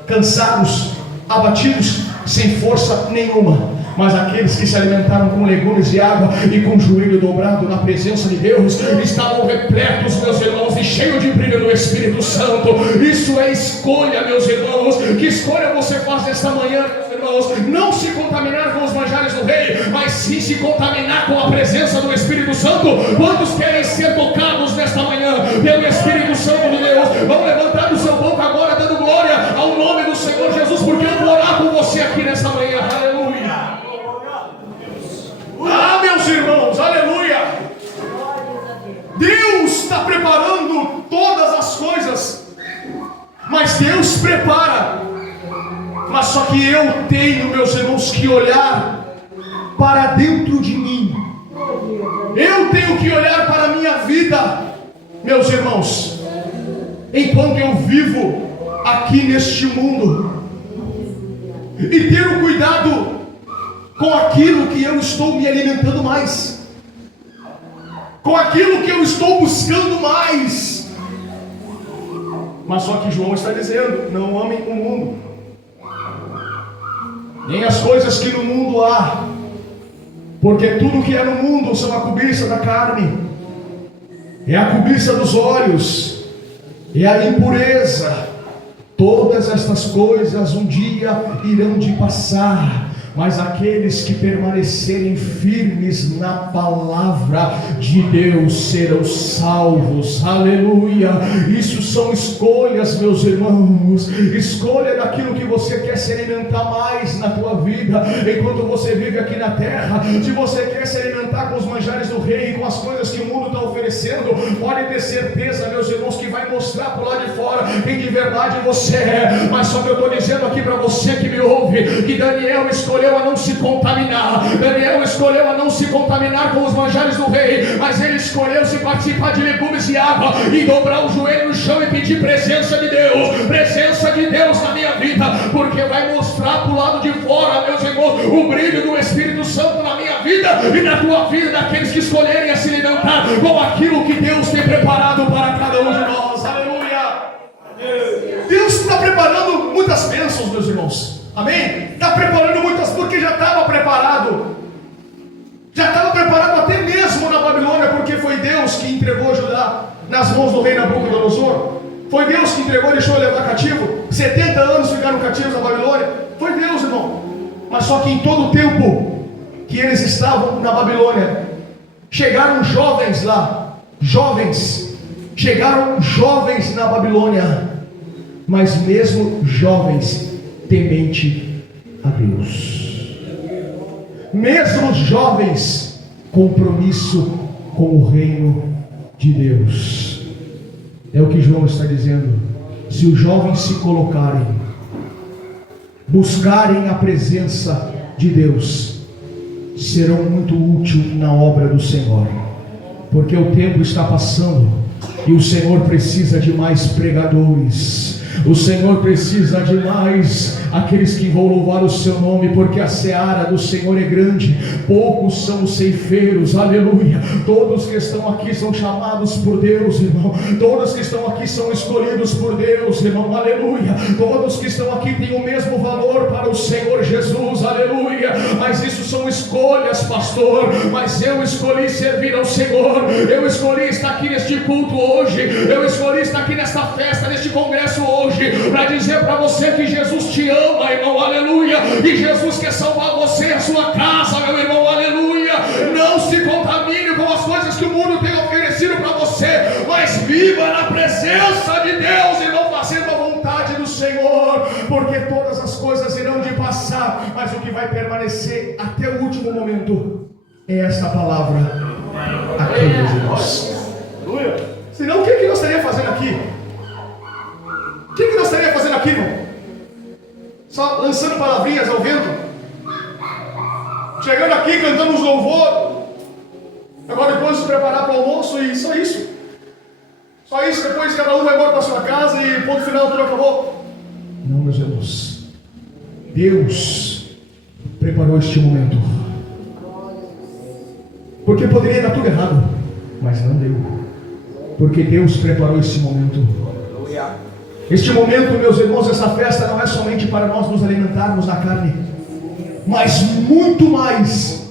cansados, abatidos, sem força nenhuma. Mas aqueles que se alimentaram com legumes e água e com o joelho dobrado na presença de Deus estavam repletos, meus irmãos, e cheios de brilho do Espírito Santo. Isso é escolha, meus irmãos. Que escolha você faz nesta manhã, meus irmãos? Não se contaminar com os manjares do rei, mas sim se contaminar com a presença do Espírito Santo. Quantos querem ser tocados nesta manhã pelo Espírito Santo de Deus? Vão levantar o seu boca agora dando glória ao nome do Senhor Jesus, porque eu vou orar com você aqui nesta manhã. Aleluia. Ah, meus irmãos, aleluia. Deus está preparando todas as coisas, mas Deus prepara. Mas só que eu tenho, meus irmãos, que olhar para dentro de mim. Eu tenho que olhar para a minha vida, meus irmãos, enquanto eu vivo aqui neste mundo, e ter o cuidado com aquilo que eu estou me alimentando mais, com aquilo que eu estou buscando mais. Mas só que João está dizendo: não amem o mundo, nem as coisas que no mundo há, porque tudo que é no mundo são a cobiça da carne, é a cobiça dos olhos, é a impureza. Todas estas coisas um dia irão de passar, mas aqueles que permanecerem firmes na palavra de Deus serão salvos. Aleluia. Isso são escolhas, meus irmãos. Escolha daquilo que você quer se alimentar mais na tua vida enquanto você vive aqui na terra. Se você quer se alimentar com os manjares do rei e com as coisas que o mundo está oferecendo, pode ter certeza, meus irmãos, que vai mostrar por lá de fora quem de verdade você é. Mas só que eu estou dizendo aqui para você que me ouve, que Daniel escolheu a não se contaminar. Daniel escolheu a não se contaminar com os manjares do rei, mas ele escolheu se participar de legumes e água e dobrar o joelho no chão e pedir presença de Deus na minha vida, porque vai mostrar para o lado de fora, meus irmãos, o brilho do Espírito Santo na minha vida e na tua vida, daqueles que escolherem a se alimentar com aquilo que Deus tem preparado para cada um de nós. Aleluia. Deus está preparando muitas bênçãos, meus irmãos. Amém? Está preparando muitas, porque já estava preparado. Já estava preparado até mesmo na Babilônia, porque foi Deus que entregou Judá nas mãos do rei Nabucodonosor. Foi Deus que entregou e deixou levar cativo. 70 anos ficaram cativos na Babilônia. Foi Deus, irmão. Mas só que em todo o tempo que eles estavam na Babilônia, chegaram jovens lá. Chegaram jovens na Babilônia. Mas mesmo jovens, temente a Deus, mesmo jovens, compromisso com o reino de Deus. É o que João está dizendo. Se os jovens se colocarem, buscarem a presença de Deus, serão muito úteis na obra do Senhor, porque o tempo está passando e o Senhor precisa de mais pregadores. O Senhor precisa de mais aqueles que vão louvar o seu nome, porque a seara do Senhor é grande, poucos são os ceifeiros. Aleluia. Todos que estão aqui são chamados por Deus, irmão. Todos que estão aqui são escolhidos por Deus, irmão. Aleluia. Todos que estão aqui têm o mesmo valor para o Senhor Jesus. Aleluia. Mas isso são escolhas, pastor. Mas eu escolhi servir ao Senhor. Eu escolhi estar aqui neste culto hoje. Eu escolhi estar aqui nesta festa, neste congresso hoje, para dizer para você que Jesus te ama, irmão. Aleluia. E Jesus quer salvar você e a sua casa, meu irmão. Aleluia. Não se contamine com as coisas que o mundo tem oferecido para você, mas viva na presença de Deus, irmão, fazendo a vontade do Senhor, porque todas as coisas irão de passar, mas o que vai permanecer até o último momento é esta palavra aqui, meus irmãos. Senão o que nós estaríamos fazendo aqui? O que nós estaríamos fazendo aqui, irmão? Só lançando palavrinhas ao vento? Chegando aqui, cantando os louvores, agora depois se preparar para o almoço e só isso. Só isso, depois cada um vai embora para sua casa e ponto final, tudo acabou. Não, meus irmãos. Deus preparou este momento. Porque poderia dar tudo errado, mas não deu. Porque Deus preparou este momento. Este momento, meus irmãos, essa festa não é somente para nós nos alimentarmos da carne. mas muito mais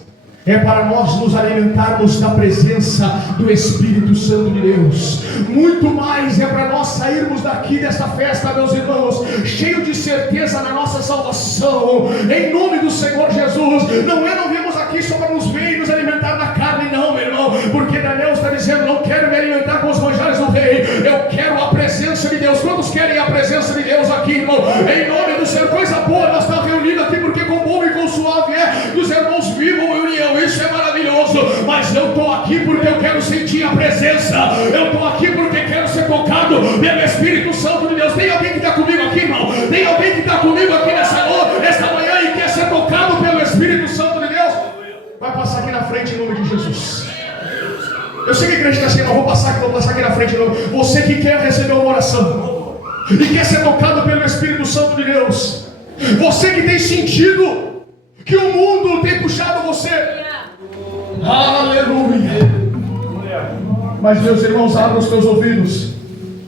é para nós nos alimentarmos da presença do Espírito Santo de Deus. Muito mais é para nós sairmos daqui desta festa, meus irmãos, cheio de certeza na nossa salvação, em nome do Senhor Jesus. Não viemos aqui só para nos ver e nos alimentar da carne, não, meu irmão, porque Daniel está dizendo: não quero me alimentar com os manjares do rei, eu quero a presença de Deus. Quantos querem a presença de Deus aqui, irmão? Em nome do Senhor. Coisa boa nós estamos reunidos aqui, porque com bom e com suave é que os irmãos vivam em união. Isso é maravilhoso, mas eu estou aqui porque eu quero sentir a presença, eu estou aqui porque quero ser tocado pelo Espírito Santo de Deus. Tem alguém que está comigo aqui, irmão? Tem alguém que está comigo aqui nesta manhã e quer ser tocado pelo Espírito Santo de Deus? Vai passar aqui na frente em nome de Jesus. Eu sei que a igreja está assim, mas vou passar aqui na frente em nome. Você que quer receber uma oração e quer ser tocado pelo Espírito Santo de Deus, você que tem sentido que o mundo tem puxado você, aleluia. Mas meus irmãos, abram os teus ouvidos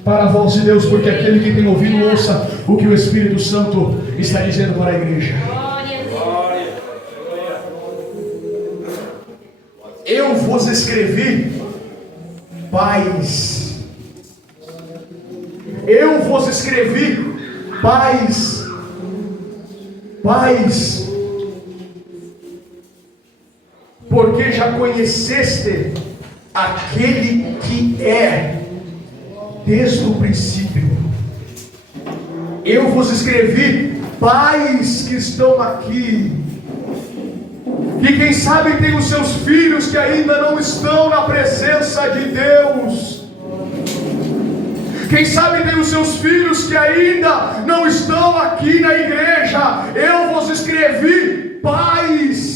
para a voz de Deus, porque aquele que tem ouvido, ouça o que o Espírito Santo está dizendo para a igreja. Eu vos escrevi paz. Eu vos escrevi paz. Paz. Porque já conheceste aquele que é desde o princípio. Eu vos escrevi pais que estão aqui, que quem sabe tem os seus filhos que ainda não estão na presença de Deus. Quem sabe tem os seus filhos que ainda não estão aqui na igreja. Eu vos escrevi pais,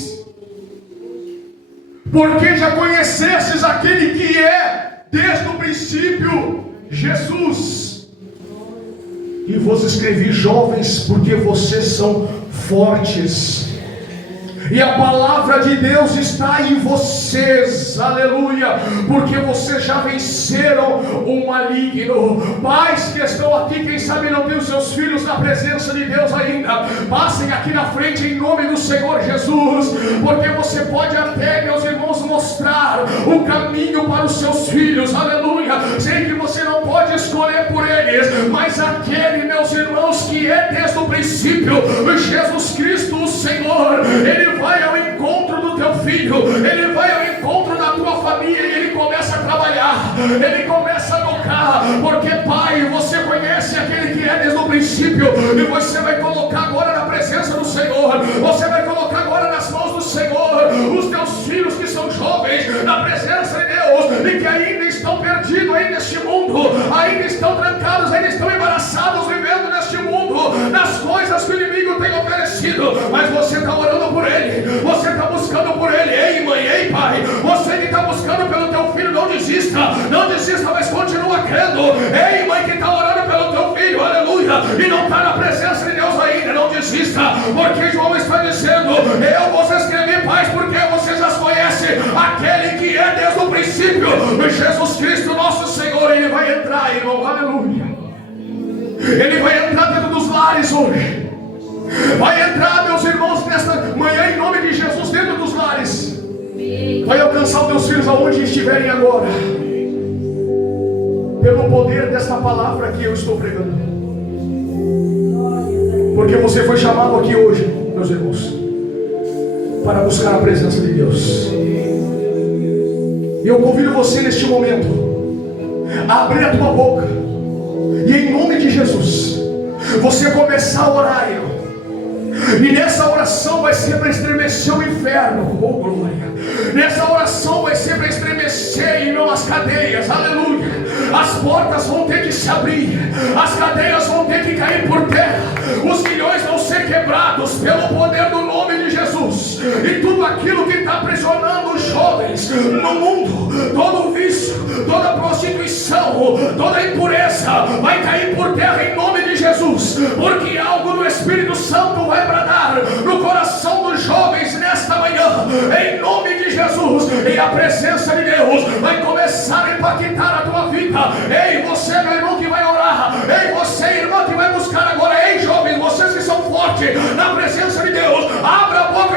porque já conhecestes aquele que é desde o princípio, Jesus. E vos escrevi jovens, porque vocês são fortes, e a palavra de Deus está em vocês, aleluia, porque vocês já venceram o maligno. Pais que estão aqui, quem sabe não tem os seus filhos na presença de Deus ainda, passem aqui na frente em nome do Senhor Jesus, porque você pode até, meus irmãos, mostrar o caminho para os seus filhos, aleluia. Sei que você não pode escolher por eles, mas aquele, meus irmãos, que é desde o princípio, Jesus Cristo, o Senhor, Ele vai ao encontro do teu filho, Ele vai ao encontro da tua família, e Ele começa a trabalhar, Ele começa a tocar, porque Pai, você conhece aquele que é desde o princípio, e você vai colocar agora na presença do Senhor, você vai colocar agora nas mãos do Senhor, os teus filhos que são jovens, na presença de Deus, e que ainda estão perdidos aí neste mundo, ainda estão trancados, ainda estão embaraçados, vivendo neste mundo, nas coisas que o inimigo tem oferecido, mas você está orando por ele, você está buscando por ele. Ei mãe, ei pai, você que está buscando pelo teu filho, não desista, mas continua crendo. Ei mãe que está orando pelo teu filho, aleluia, e não está na presença de Deus ainda, não desista, porque João está dizendo: eu vos escrevi paz, porque você já conhece aquele que é desde o princípio, Jesus Cristo nosso Senhor. Ele vai entrar, irmão, aleluia, Ele vai entrar dentro dos lares hoje, vai entrar, meus irmãos, nesta manhã, em nome de Jesus, dentro dos lares, vai alcançar os teus filhos aonde estiverem agora, pelo poder desta palavra que eu estou pregando, porque você foi chamado aqui hoje, meus irmãos, para buscar a presença de Deus. E eu convido você neste momento a abrir a tua boca e, em nome de Jesus, você começar a orar, irmão. E nessa oração vai ser para estremecer o inferno, oh glória. Nessa oração vai ser para estremecer, irmão, as cadeias, aleluia. As portas vão ter que se abrir, as cadeias vão ter que cair por terra, os grilhões vão ser quebrados pelo poder do nome de Jesus. E tudo aquilo que está aprisionando os jovens no mundo, todo o vício, toda a prostituição, toda a impureza, vai cair por terra em nome de Jesus, porque algo do Espírito Santo vai bradar no coração dos jovens nesta manhã, em nome de Jesus. E a presença de Deus vai começar a impactar a tua vida. Ei, você, meu irmão, que vai orar, ei, você, irmão, que vai buscar agora, ei, jovens, vocês que são fortes na presença de Deus, abra a boca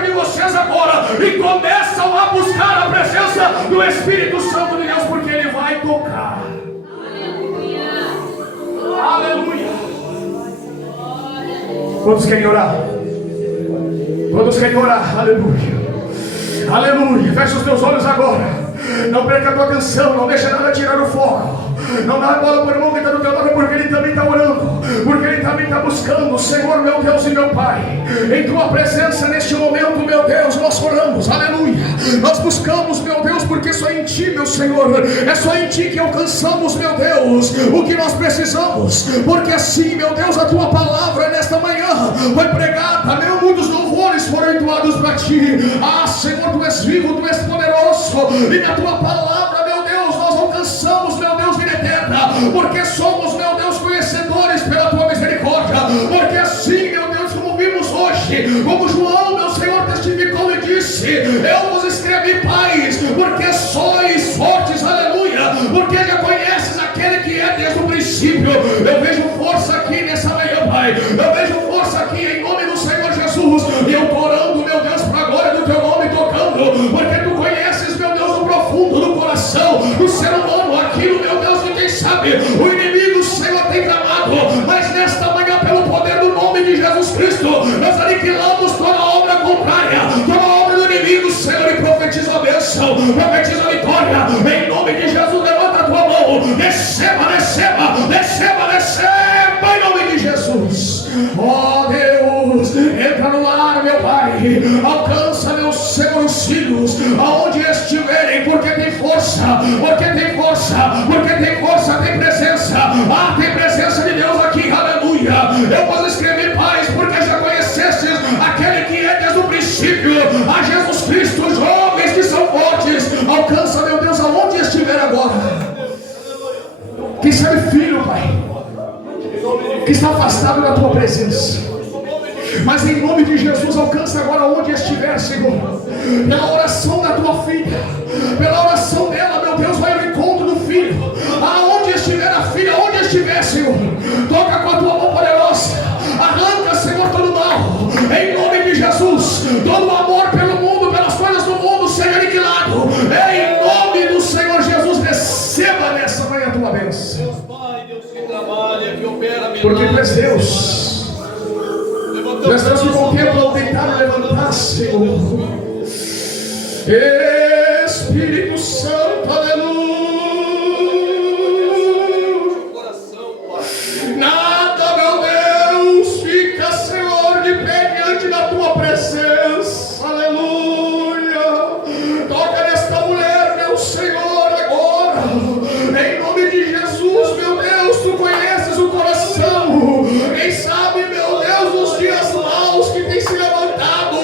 Quantos querem orar? Todos querem orar, aleluia. Aleluia, fecha os teus olhos agora. Não perca a tua atenção, não deixa nada tirar o foco. Não dá a bola para o irmão que está do teu lado, porque ele também está orando, porque ele também está buscando. Senhor, meu Deus e meu Pai, em tua presença neste momento, meu Deus, nós oramos, aleluia. Nós buscamos, meu Deus, porque só em ti, meu Senhor, é só em ti que alcançamos, meu Deus, o que nós precisamos. Porque assim, meu Deus, a tua palavra nesta manhã foi pregada, meu, muitos louvores foram entoados para ti. Ah, Senhor, tu és vivo, tu és poderoso, e na tua palavra, meu Deus, nós alcançamos, meu Deus, vida eterna, porque somos, meu Deus, conhecedores pela tua misericórdia. Porque assim, meu Deus, como vimos hoje, como João, meu Senhor, testificou e disse: eu vos escrevi, pais, porque sois fortes, aleluia, porque já conheces aquele que é desde o princípio. Eu vejo força aqui nessa manhã, Pai, eu vejo força aqui em nome do Senhor Jesus, e eu estou orando, meu Deus, para a glória do teu nome, tocando, porque tu conheces, meu Deus, o profundo do coração do ser humano, aquilo, meu Deus, que quem sabe o inimigo, Senhor, tem tramado, mas nesta manhã, pelo poder do nome de Jesus Cristo, nós aniquilamos toda obra contrária, toda obra do inimigo, Senhor, e profetiza a bênção, profetiza a vitória, em nome de Jesus. Levanta a tua mão, receba, receba, receba, receba, em nome de Jesus. Ó Deus, entra no lar, meu Pai, alcança, meu Senhor, os filhos, aonde estiverem, porque tem força, porque tem força, porque tem força, tem presença, ah, tem presença de Deus aqui, aleluia. Eu vou escrever, paz, porque já conhecestes aquele que é desde o princípio, a Jesus Cristo. Jovens que são fortes, alcança, meu Deus, aonde estiver agora. Quem sabe filho, Pai, que está afastado da tua presença, mas em nome de Jesus, alcança agora onde estiver, Senhor, pela oração da tua filha, pela oração dela, meu Deus, vai ao encontro do filho, aonde estiver a filha, onde estiver, Senhor, toca com a tua mão poderosa, arranca, Senhor, todo o mal, em nome de Jesus, todo o amor pelo mundo, pelas coisas do mundo, seja aniquilado, em nome do Senhor Jesus. Receba nessa manhã a tua bênção, porque tu és Deus. Tu és Deus que contempla o deitar e levantar, Senhor. Espírito Santo, aleluia. Nada, meu Deus, fica, Senhor, de pé diante da tua presença, aleluia. Toca nesta mulher, meu Senhor, agora, em nome de Jesus, meu Deus, tu conheces o coração. Quem sabe, meu Deus, nos dias maus que tem se levantado,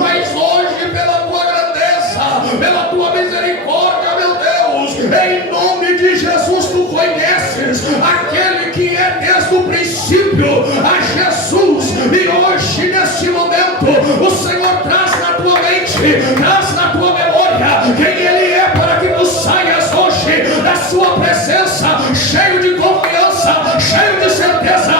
mas hoje, pela tua grandeza, pela tua misericórdia, meu Deus, em nome de Jesus, tu conheces aquele que é desde o princípio, a Jesus. E hoje, neste momento, o Senhor traz na tua mente, traz na tua memória quem Ele é, para que tu saias hoje da sua presença, cheio de confiança, cheio de certeza,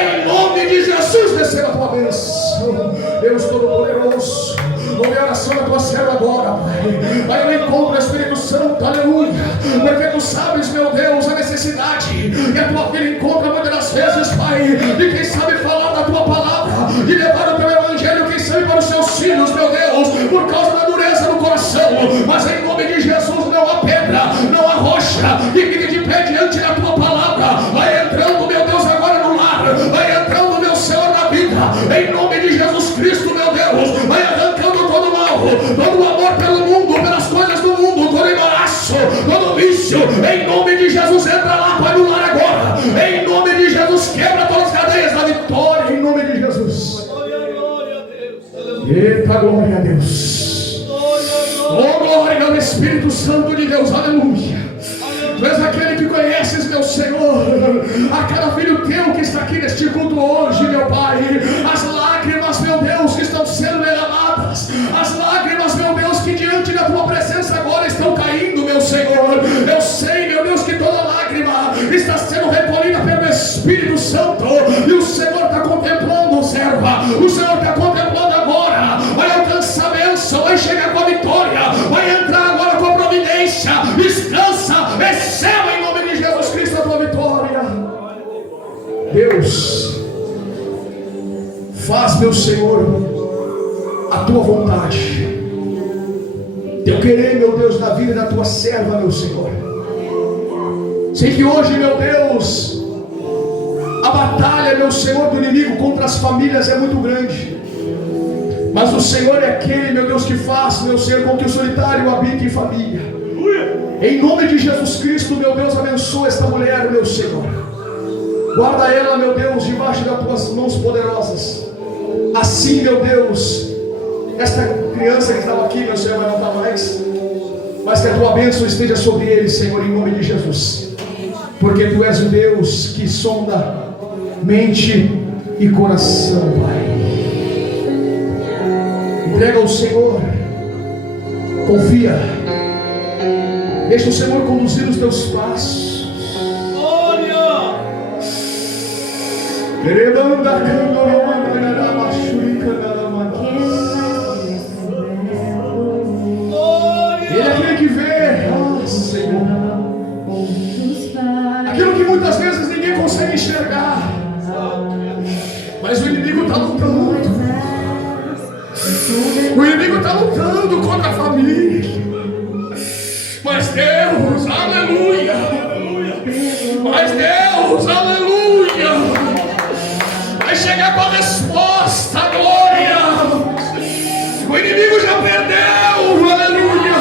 em nome de Jesus. Descer a tua bênção, Deus Todo-Poderoso. Ouve a oração da tua serva agora, Pai. Vai ao encontro do Espírito Santo, aleluia. Porque tu sabes, meu Deus, a necessidade que a tua filha encontra muitas das vezes, Pai, de quem sabe falar da tua palavra, de levar o teu evangelho, quem sabe para os seus filhos, meu Deus, por causa da dureza do coração. Mas em nome de Jesus, não há pedra, não há rocha que fique de pé diante da tua palavra. Vai entrando, meu Deus, agora no lar, vai entrando, meu Senhor, na vida, em nome de Jesus Cristo, meu Deus. Vai arrancando todo o mal, todo o amor pelo mundo, pelas coisas do mundo, todo embaraço, todo vício, em nome de Jesus. Entra lá, Pai, no lar agora, em nome de Jesus. Quebra todas as cadeias da vitória, em nome de Jesus. Eita, glória a Deus. Oh, glória ao Espírito Santo de Deus, aleluia. Tu és aquele que conheces, meu Senhor, a cada filho teu que está aqui neste culto hoje, meu Pai. As lágrimas, meu Deus, que estão sendo derramadas, as lágrimas, meu Deus, que diante da tua presença agora estão caindo, meu Senhor. Eu sei, meu Deus, que toda lágrima está sendo recolhida pelo Espírito Santo, e o Senhor está contemplando, serva. O Senhor está contemplando agora. Vai alcançar a bênção, vai chegar com a vitória, vai entrar agora com a providência. Descansa, receba em nome de Jesus Cristo a tua vitória. Deus, Faz, meu Senhor, a tua vontade. Teu querer, meu Deus, na vida da tua serva, meu Senhor. Sei que hoje, meu Deus, a batalha, meu Senhor, do inimigo contra as famílias é muito grande. Mas o Senhor é aquele, meu Deus, que faz, meu Senhor, com que o solitário habite em família. Em nome de Jesus Cristo, meu Deus, abençoa esta mulher, meu Senhor. Guarda ela, meu Deus, debaixo das tuas mãos poderosas. Assim, meu Deus, esta criança que estava aqui, meu Senhor, vai não estar mais, mas que a tua bênção esteja sobre ele, Senhor, em nome de Jesus. Porque tu és o Deus que sonda mente e coração, Pai. Entrega ao Senhor, confia, deixa o Senhor conduzir os teus passos. Ele é aquele que vê, Senhor, aquilo que muitas vezes ninguém consegue enxergar, mas o inimigo está lutando. O inimigo está lutando contra a família. Mas Deus, aleluia. Mas Deus, aleluia, vai chegar com a resposta, glória. O inimigo já perdeu, aleluia.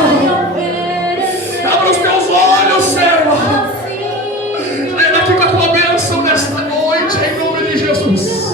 Abra os teus olhos, serva. Saia daqui com a tua bênção nesta noite, em nome de Jesus.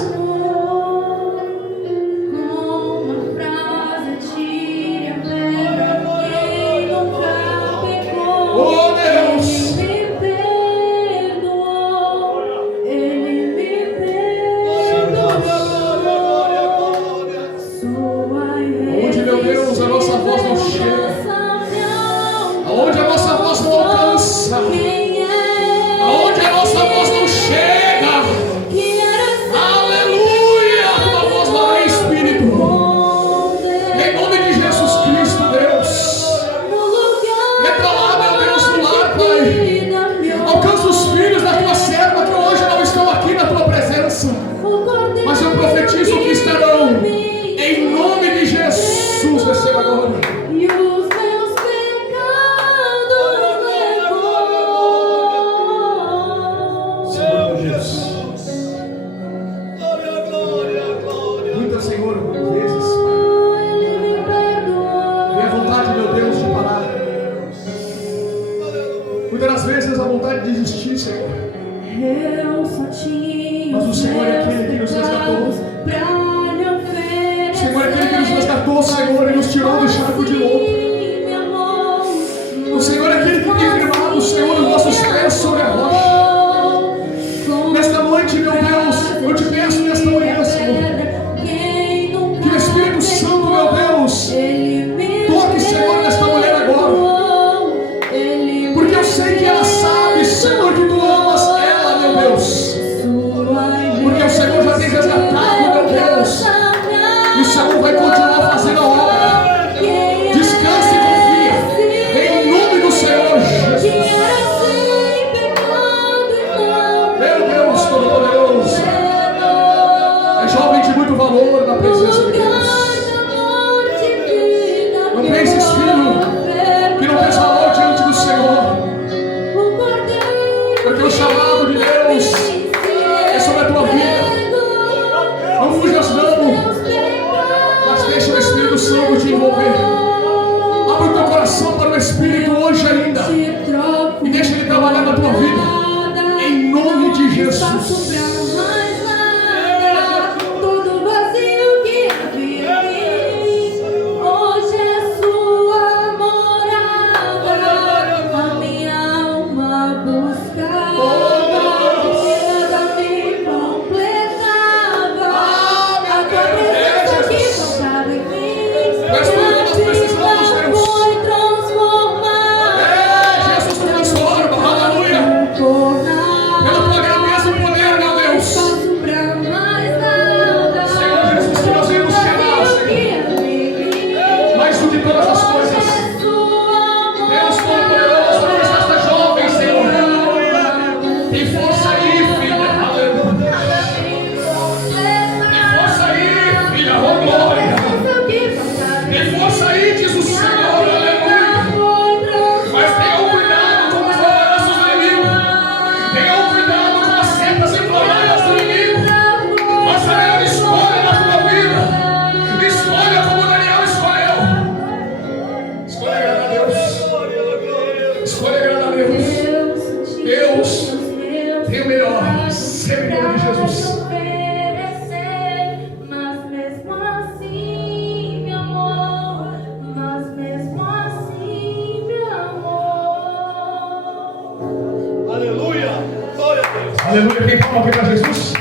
Aleluia. Quem palma aqui para Jesus?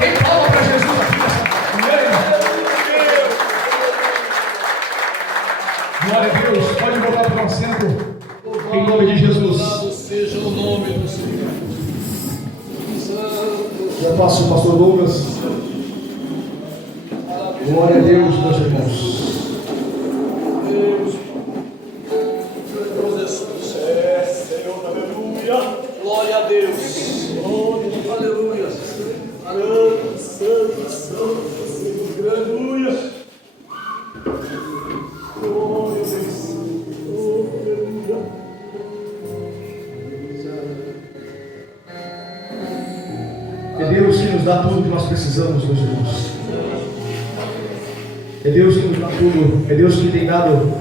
Quem palma para Jesus aqui nessa manhã? Glória a Deus. Pode voltar para o assento. Em nome de Jesus. Louvado seja o nome do Senhor. Já passo o pastor Douglas. Glória a Deus, meus irmãos. Senhor, aleluia. Glória a Deus. Glória, aleluia. Santo, santo, santo, Senhor, aleluia. Glória a Deus. Aleluia. É Deus que nos dá tudo que nós precisamos, meus irmãos. É Deus que nos dá tudo. É Deus que tem dado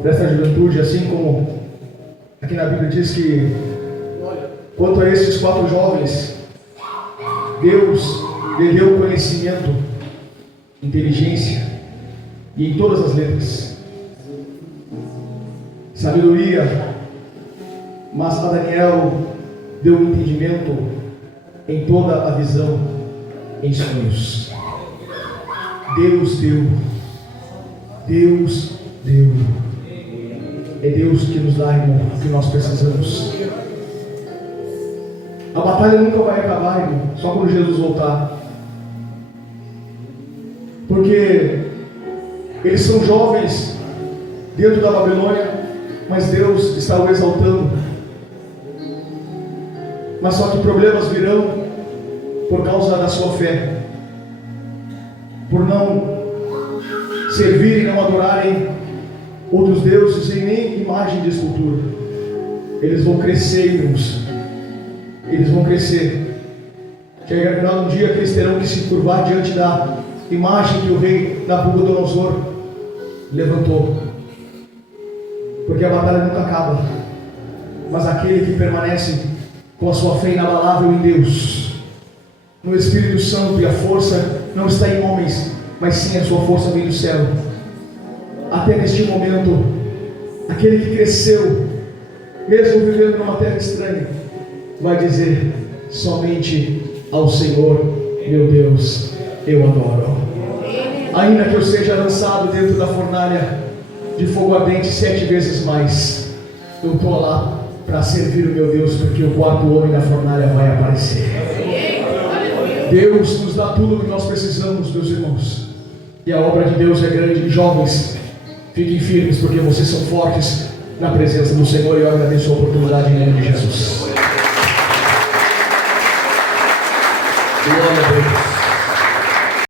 para esta juventude, assim como aqui na Bíblia diz que, quanto a esses 4 jovens, Deus lhe deu conhecimento, inteligência e em todas as letras, sabedoria, mas a Daniel deu entendimento em toda a visão, em sonhos. Deus deu. Deus deu. É Deus que nos dá, irmão, o que nós precisamos. A batalha nunca vai acabar, irmão, só quando Jesus voltar. Porque eles são jovens dentro da Babilônia, mas Deus está o exaltando. Mas só que problemas virão por causa da sua fé, por não servirem, não adorarem outros deuses e nem imagem de escultura. Eles vão crescer, irmãos. Eles vão crescer. Chegará um dia que eles terão que se curvar diante da imagem que o rei Nabucodonosor levantou. Porque a batalha nunca acaba. Mas aquele que permanece com a sua fé inabalável em Deus, no Espírito Santo, e a força não está em homens, mas sim a sua força vem do céu. Até neste momento, aquele que cresceu, mesmo vivendo numa terra estranha, vai dizer: somente ao Senhor, meu Deus, eu adoro. Ainda que eu seja lançado dentro da fornalha de fogo ardente 7 vezes mais, eu estou lá para servir o meu Deus, porque o 4º homem da fornalha vai aparecer. Deus nos dá tudo o que nós precisamos, meus irmãos, e a obra de Deus é grande. Jovens, fiquem firmes, porque vocês são fortes na presença do Senhor, e eu agradeço a oportunidade em nome de Jesus. Glória a Deus.